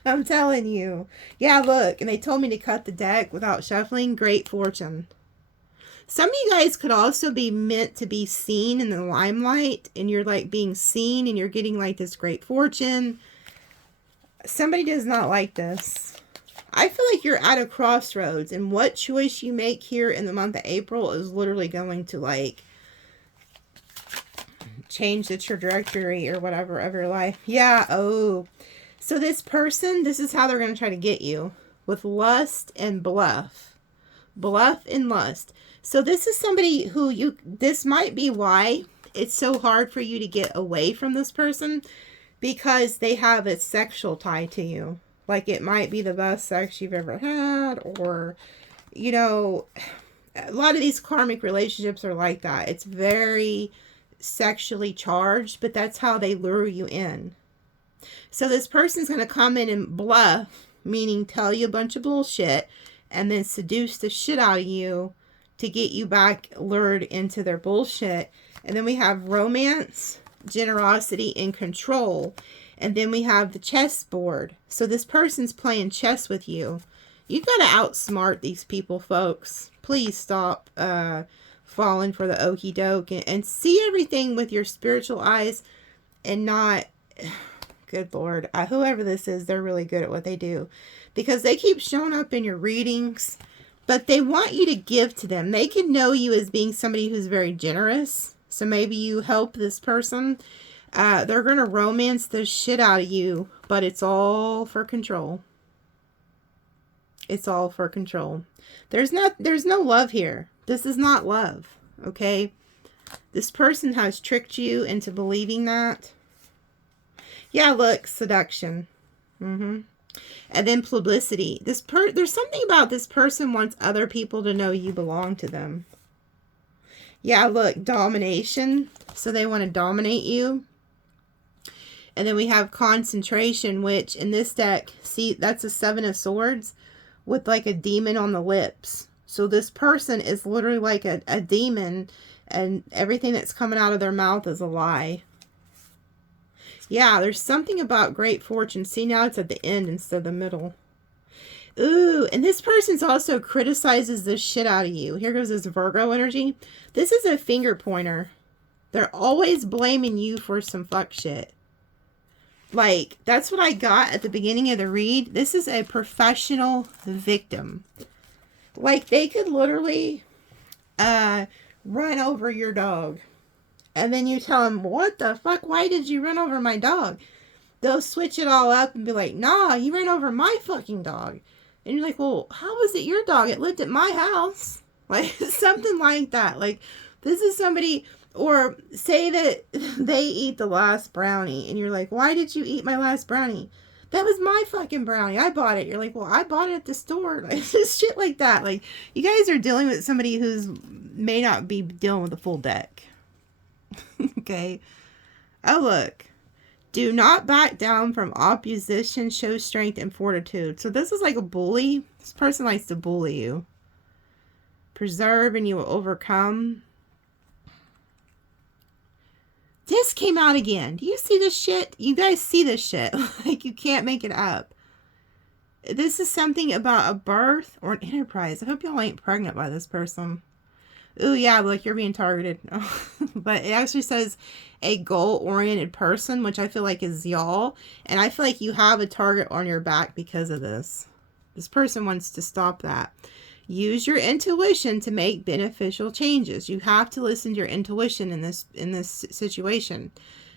I'm telling you. Yeah, look, and they told me to cut the deck without shuffling. Great fortune. Some of you guys could also be meant to be seen in the limelight, and you're, like, being seen, and you're getting, like, this great fortune. Somebody does not like this. I feel like you're at a crossroads, and what choice you make here in the month of April is literally going to, like, change the trajectory or whatever of your life. Yeah, oh. So this person, this is how they're going to try to get you. With lust and bluff. Bluff and lust. So this is somebody who this might be why it's so hard for you to get away from this person, because they have a sexual tie to you. Like, it might be the best sex you've ever had, or, you know, a lot of these karmic relationships are like that. It's very sexually charged, but that's how they lure you in. So this person's going to come in and bluff, meaning tell you a bunch of bullshit, and then seduce the shit out of you to get you back lured into their bullshit. And then we have romance, generosity, and control. And then we have the chessboard. So this person's playing chess with you. You've got to outsmart these people, folks. Please stop falling for the okie doke, and see everything with your spiritual eyes, and not... Good Lord. Whoever this is, they're really good at what they do, because they keep showing up in your readings, but they want you to give to them. They can know you as being somebody who's very generous. So maybe you help this person. They're going to romance the shit out of you, but it's all for control. It's all for control. There's no love here. This is not love, okay? This person has tricked you into believing that. Yeah, look, seduction. And then publicity. There's something about this person wants other people to know you belong to them. Yeah, look, domination. So they want to dominate you. And then we have concentration, which in this deck, see, that's a 7 of Swords with like a demon on the lips. So this person is literally like a demon, and everything that's coming out of their mouth is a lie. Yeah, there's something about great fortune. See, now it's at the end instead of the middle. Ooh, and this person's also criticizes the shit out of you. Here goes this Virgo energy. This is a finger pointer. They're always blaming you for some fuck shit. Like, that's what I got at the beginning of the read. This is a professional victim. Like, they could literally run over your dog. And then you tell them, what the fuck? Why did you run over my dog? They'll switch it all up and be like, nah, you ran over my fucking dog. And you're like, well, how was it your dog? It lived at my house. Like, something like that. Like, this is somebody... Or say that they eat the last brownie, and you're like, why did you eat my last brownie? That was my fucking brownie. I bought it. You're like, well, I bought it at the store. Like, just shit like that. Like, you guys are dealing with somebody who's may not be dealing with a full deck. Okay. Oh, look. Do not back down from opposition. Show strength and fortitude. So this is like a bully. This person likes to bully you. Preserve and you will overcome. This came out again. Do you see this shit? You guys see this shit. Like, you can't make it up. This is something about a birth or an enterprise. I hope y'all ain't pregnant by this person. Ooh, yeah, look, you're being targeted. But it actually says a goal-oriented person, which I feel like is y'all. And I feel like you have a target on your back because of this. This person wants to stop that. Use your intuition to make beneficial changes. You have to listen to your intuition in this situation.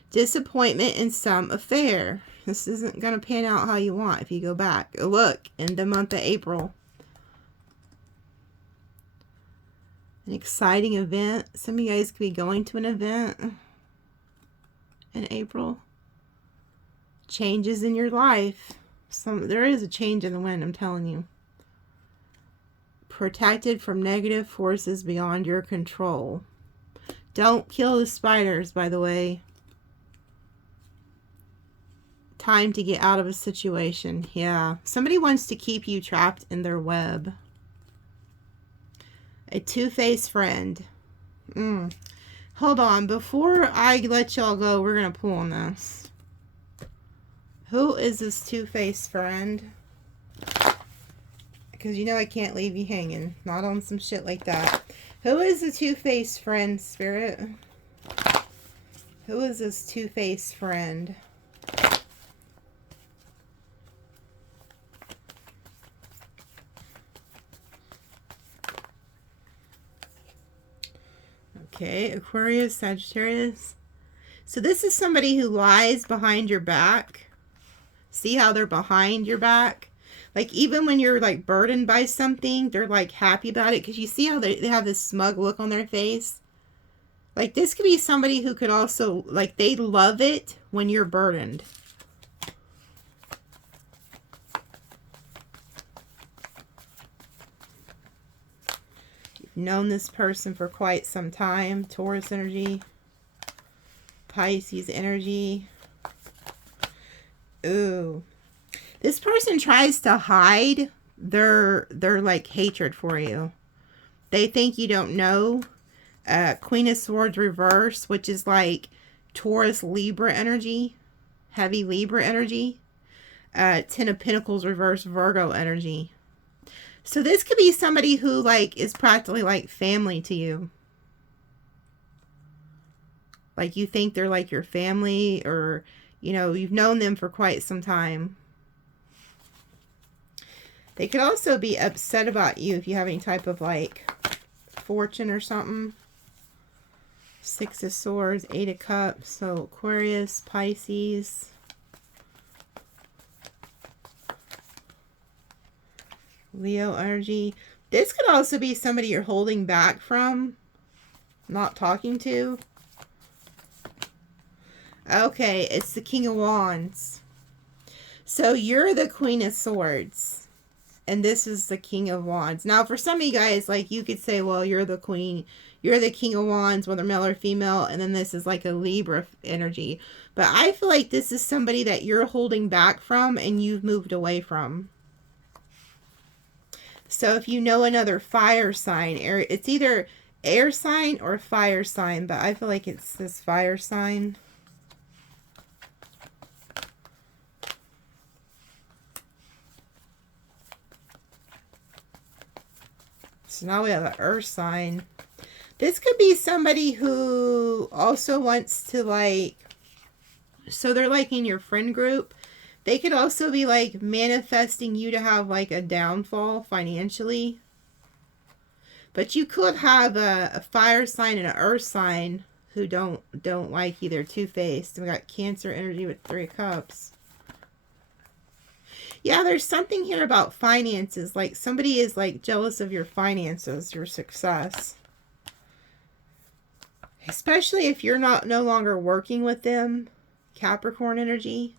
Disappointment in some affair. This isn't going to pan out how you want if you go back. Look, in the month of April. An exciting event. Some of you guys could be going to an event in April. Changes in your life. There is a change in the wind, I'm telling you. Protected from negative forces beyond your control. Don't kill the spiders, by the way. Time to get out of a situation. Yeah. Somebody wants to keep you trapped in their web. A two-faced friend. Hold on. Before I let y'all go, we're going to pull on this. Who is this two-faced friend? Because you know I can't leave you hanging. Not on some shit like that. Who is the two-faced friend, Spirit? Who is this two-faced friend? Okay, Aquarius, Sagittarius. So this is somebody who lies behind your back. See how they're behind your back? Like, even when you're, like, burdened by something, they're, like, happy about it. Because you see how they have this smug look on their face? Like, this could be somebody who could also, like, they love it when you're burdened. You've known this person for quite some time. Taurus energy. Pisces energy. Ooh. This person tries to hide their like hatred for you. They think you don't know. Queen of Swords reverse, which is like Taurus Libra energy, heavy Libra energy. Ten of Pentacles reverse, Virgo energy. So this could be somebody who like is practically like family to you. Like you think they're like your family, or you know, you've known them for quite some time. They could also be upset about you if you have any type of like fortune or something. Six of Swords, Eight of Cups. So Aquarius, Pisces. Leo energy. This could also be somebody you're holding back from, not talking to. Okay, it's the King of Wands. So you're the Queen of Swords. And this is the King of Wands. Now, for some of you guys, like, you could say, well, you're the Queen. You're the King of Wands, whether male or female. And then this is like a Libra energy. But I feel like this is somebody that you're holding back from and you've moved away from. So if you know another fire sign, it's either air sign or fire sign. But I feel like it's this fire sign. So now we have an earth sign. This could be somebody who also wants to like, so they're like in your friend group. They could also be like manifesting you to have like a downfall financially. But you could have a fire sign and an earth sign who don't like you. They're two-faced. We got Cancer energy with Three of Cups. Yeah, there's something here about finances. Like somebody is like jealous of your finances, your success. Especially if you're no longer working with them. Capricorn energy.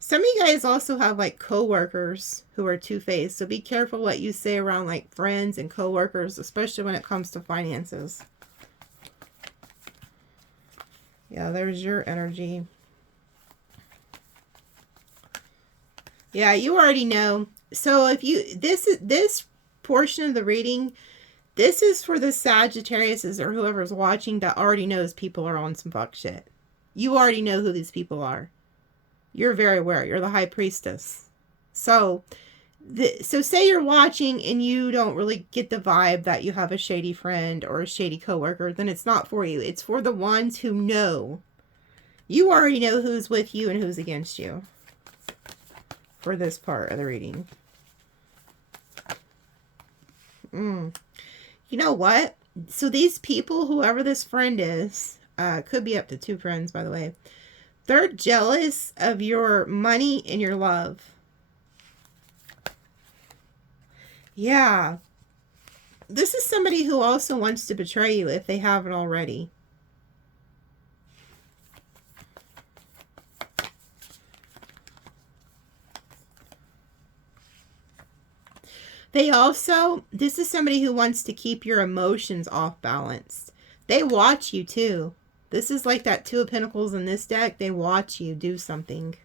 Some of you guys also have like co-workers who are two-faced. So be careful what you say around like friends and co-workers, especially when it comes to finances. Yeah, there's your energy. Yeah, you already know. So if you, this portion of the reading, this is for the Sagittariuses or whoever's watching that already knows people are on some fuck shit. You already know who these people are. You're very aware. You're the High Priestess. So say you're watching and you don't really get the vibe that you have a shady friend or a shady coworker, then it's not for you. It's for the ones who know. You already know who's with you and who's against you. For this part of the reading. You know what? So these people, whoever this friend is, could be up to two friends, by the way. They're jealous of your money and your love. Yeah. This is somebody who also wants to betray you if they haven't already. They also, this is somebody who wants to keep your emotions off balance. They watch you too. This is like that Two of Pentacles in this deck. They watch you do something.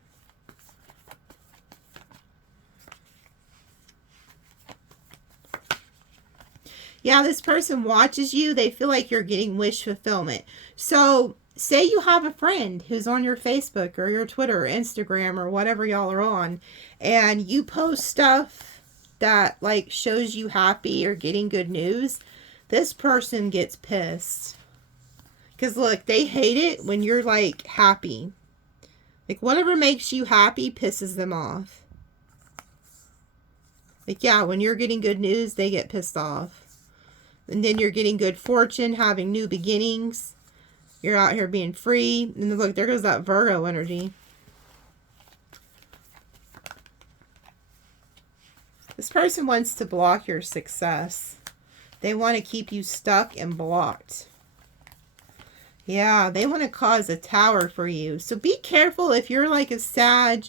Yeah, this person watches you. They feel like you're getting wish fulfillment. So say you have a friend who's on your Facebook or your Twitter or Instagram or whatever y'all are on, and you post stuff that like shows you happy or getting good news. This person gets pissed. Because look, they hate it when you're like happy. Like whatever makes you happy pisses them off. Like yeah, when you're getting good news, they get pissed off. And then you're getting good fortune, having new beginnings. You're out here being free. And look, there goes that Virgo energy. This person wants to block your success. They want to keep you stuck and blocked. Yeah, they want to cause a tower for you. So be careful if you're like a Sag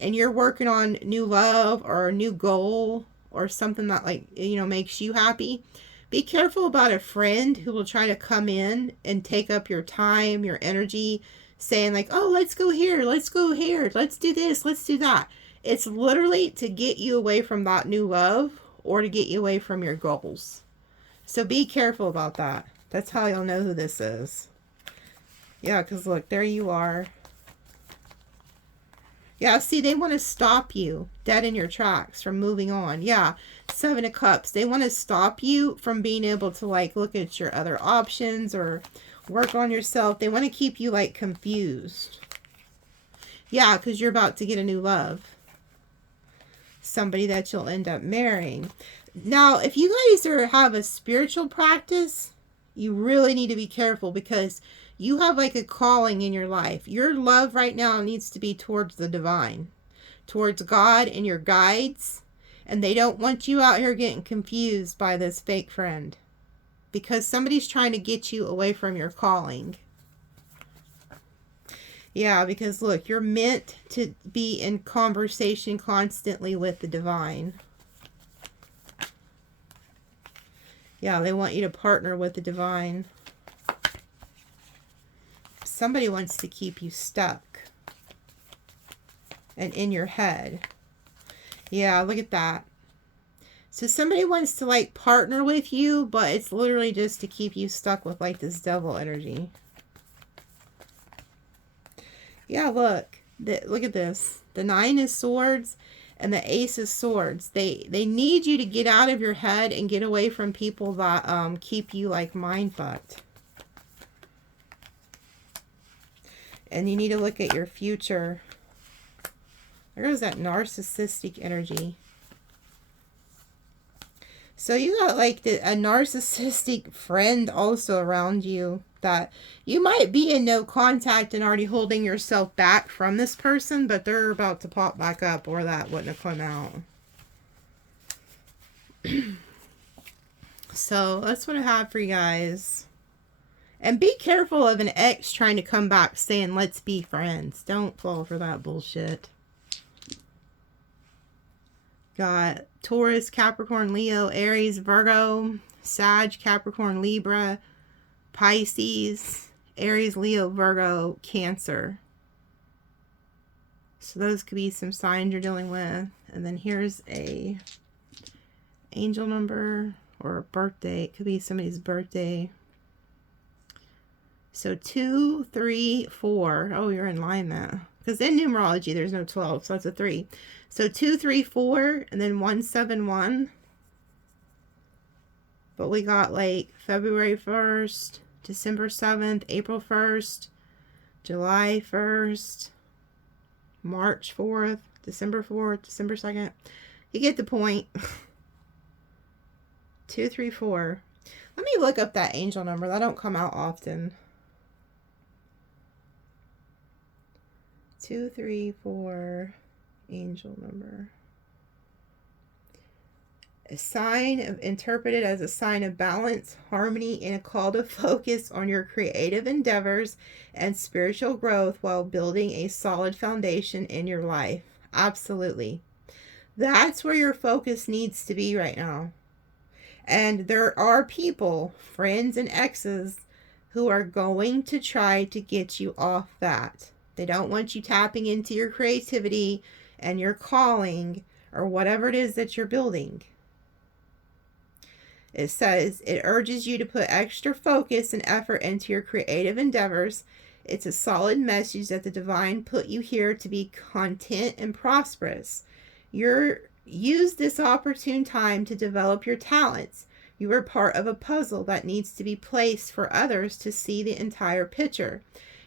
and you're working on new love or a new goal or something that, like, you know, makes you happy. Be careful about a friend who will try to come in and take up your time, your energy, saying like, oh, let's go here, let's go here, let's do this, let's do that. It's literally to get you away from that new love or to get you away from your goals. So be careful about that. That's how you'll know who this is. Yeah, because look, there you are. Yeah, see, they want to stop you dead in your tracks from moving on. Yeah, Seven of Cups. They want to stop you from being able to, like, look at your other options or work on yourself. They want to keep you, like, confused. Yeah, because you're about to get a new love. Somebody that you'll end up marrying. Now, if you guys have a spiritual practice, you really need to be careful because you have like a calling in your life. Your love right now needs to be towards the divine, towards God and your guides. And they don't want you out here getting confused by this fake friend because somebody's trying to get you away from your calling. Yeah, because look, you're meant to be in conversation constantly with the divine. Yeah, they want you to partner with the divine. Somebody wants to keep you stuck and in your head. Yeah, look at that. So somebody wants to like partner with you, but it's literally just to keep you stuck with like this devil energy. Yeah, look. Look at this. The Nine of Swords and the Ace of Swords. They need you to get out of your head and get away from people that keep you like mind fucked. And you need to look at your future. There goes that narcissistic energy. So you got like a narcissistic friend also around you that you might be in no contact and already holding yourself back from this person, but they're about to pop back up or that wouldn't have come out. So that's what I have for you guys. And be careful of an ex trying to come back saying, let's be friends. Don't fall for that bullshit. Got Taurus, Capricorn, Leo, Aries, Virgo, Sag, Capricorn, Libra, Pisces, Aries, Leo, Virgo, Cancer. So those could be some signs you're dealing with. And then here's a angel number or a birthday. It could be somebody's birthday. So 2, 3, 4. Oh, you're in alignment. Because in numerology, there's no 12, so that's a 3. So 2, 3, 4, and then 1, 7, 1. But we got like February 1st, December 7th, April 1st, July 1st, March 4th, December 4th, December 2nd. You get the point. 2, 3, 4. Let me look up that angel number. That don't come out often. 2, 3, 4, angel number. A sign of interpreted as a sign of balance, harmony, and a call to focus on your creative endeavors and spiritual growth while building a solid foundation in your life. Absolutely. That's where your focus needs to be right now. And there are people, friends and exes, who are going to try to get you off that. They don't want you tapping into your creativity and your calling or whatever it is that you're building. It says it urges you to put extra focus and effort into your creative endeavors. It's a solid message that the divine put you here to be content and prosperous. Use this opportune time to develop your talents. You are part of a puzzle that needs to be placed for others to see the entire picture.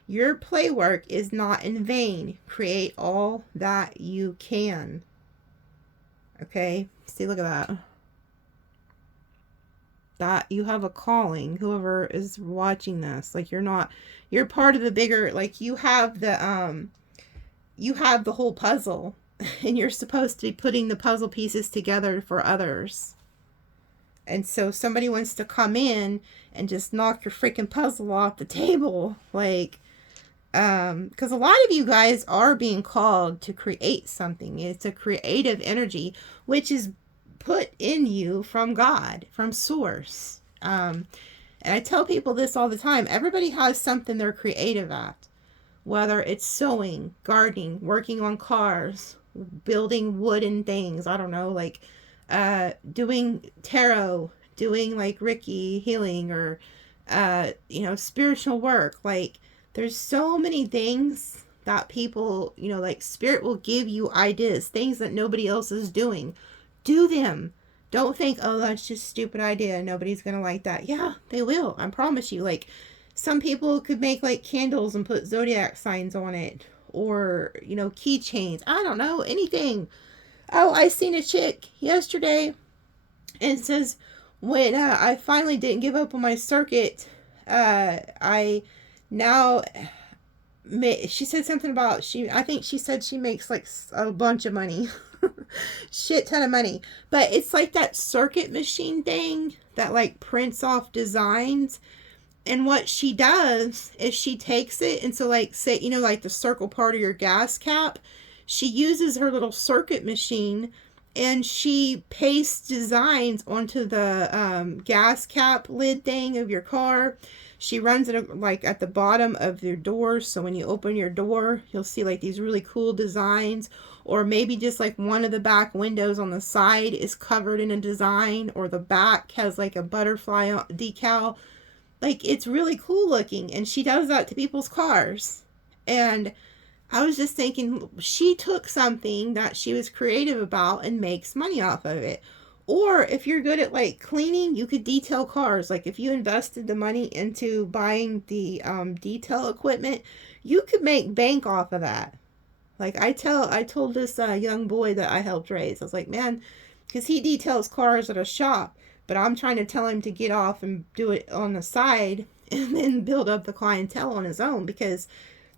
Your play work is not in vain. Create all that you can. Okay? See, look at that. That you have a calling, whoever is watching this. Like, you're part of the bigger, like, you have the whole puzzle and you're supposed to be putting the puzzle pieces together for others. And so somebody wants to come in and just knock your freaking puzzle off the table. Like, because a lot of you guys are being called to create something. It's a creative energy, which is put in you from God, from source. And I tell people this all the time. Everybody has something they're creative at. Whether it's sewing, gardening, working on cars, building wooden things. I don't know, like doing tarot, doing like Reiki healing, or spiritual work. Like, there's so many things that people, like, spirit will give you ideas, things that nobody else is doing. Do them. Don't think, oh, that's just a stupid idea, nobody's gonna like that. Yeah, they will, I promise you. Like, some people could make like candles and put zodiac signs on it, or keychains. I don't know, anything. Oh, I seen a chick yesterday, and it says, when I finally didn't give up on my circuit, I now, she said something about, I think she said she makes like a bunch of money. Shit ton of money. But it's like that circuit machine thing that like prints off designs. And what she does is she takes it, and so like, say, like the circle part of your gas cap, she uses her little circuit machine and she pastes designs onto the gas cap lid thing of your car. She runs it like at the bottom of your door, so when you open your door, you'll see like these really cool designs. Or maybe just like one of the back windows on the side is covered in a design, or the back has like a butterfly decal. Like, it's really cool looking, and she does that to people's cars. And I was just thinking, she took something that she was creative about and makes money off of it. Or if you're good at like cleaning, you could detail cars. Like, if you invested the money into buying the detail equipment, you could make bank off of that. Like, I told this young boy that I helped raise, I was like, man, because he details cars at a shop, but I'm trying to tell him to get off and do it on the side and then build up the clientele on his own, because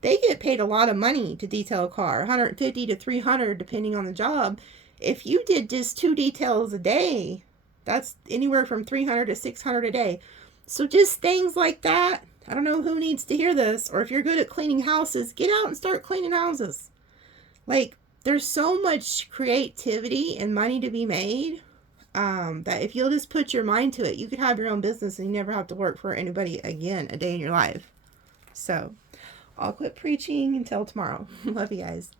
they get paid a lot of money to detail a car, 150 to 300 depending on the job. If you did just 2 details a day, that's anywhere from 300 to 600 a day. So just things like that. I don't know who needs to hear this, or if you're good at cleaning houses, get out and start cleaning houses. Like, there's so much creativity and money to be made, that if you'll just put your mind to it, you could have your own business and you never have to work for anybody again a day in your life. So, I'll quit preaching until tomorrow. Love you guys.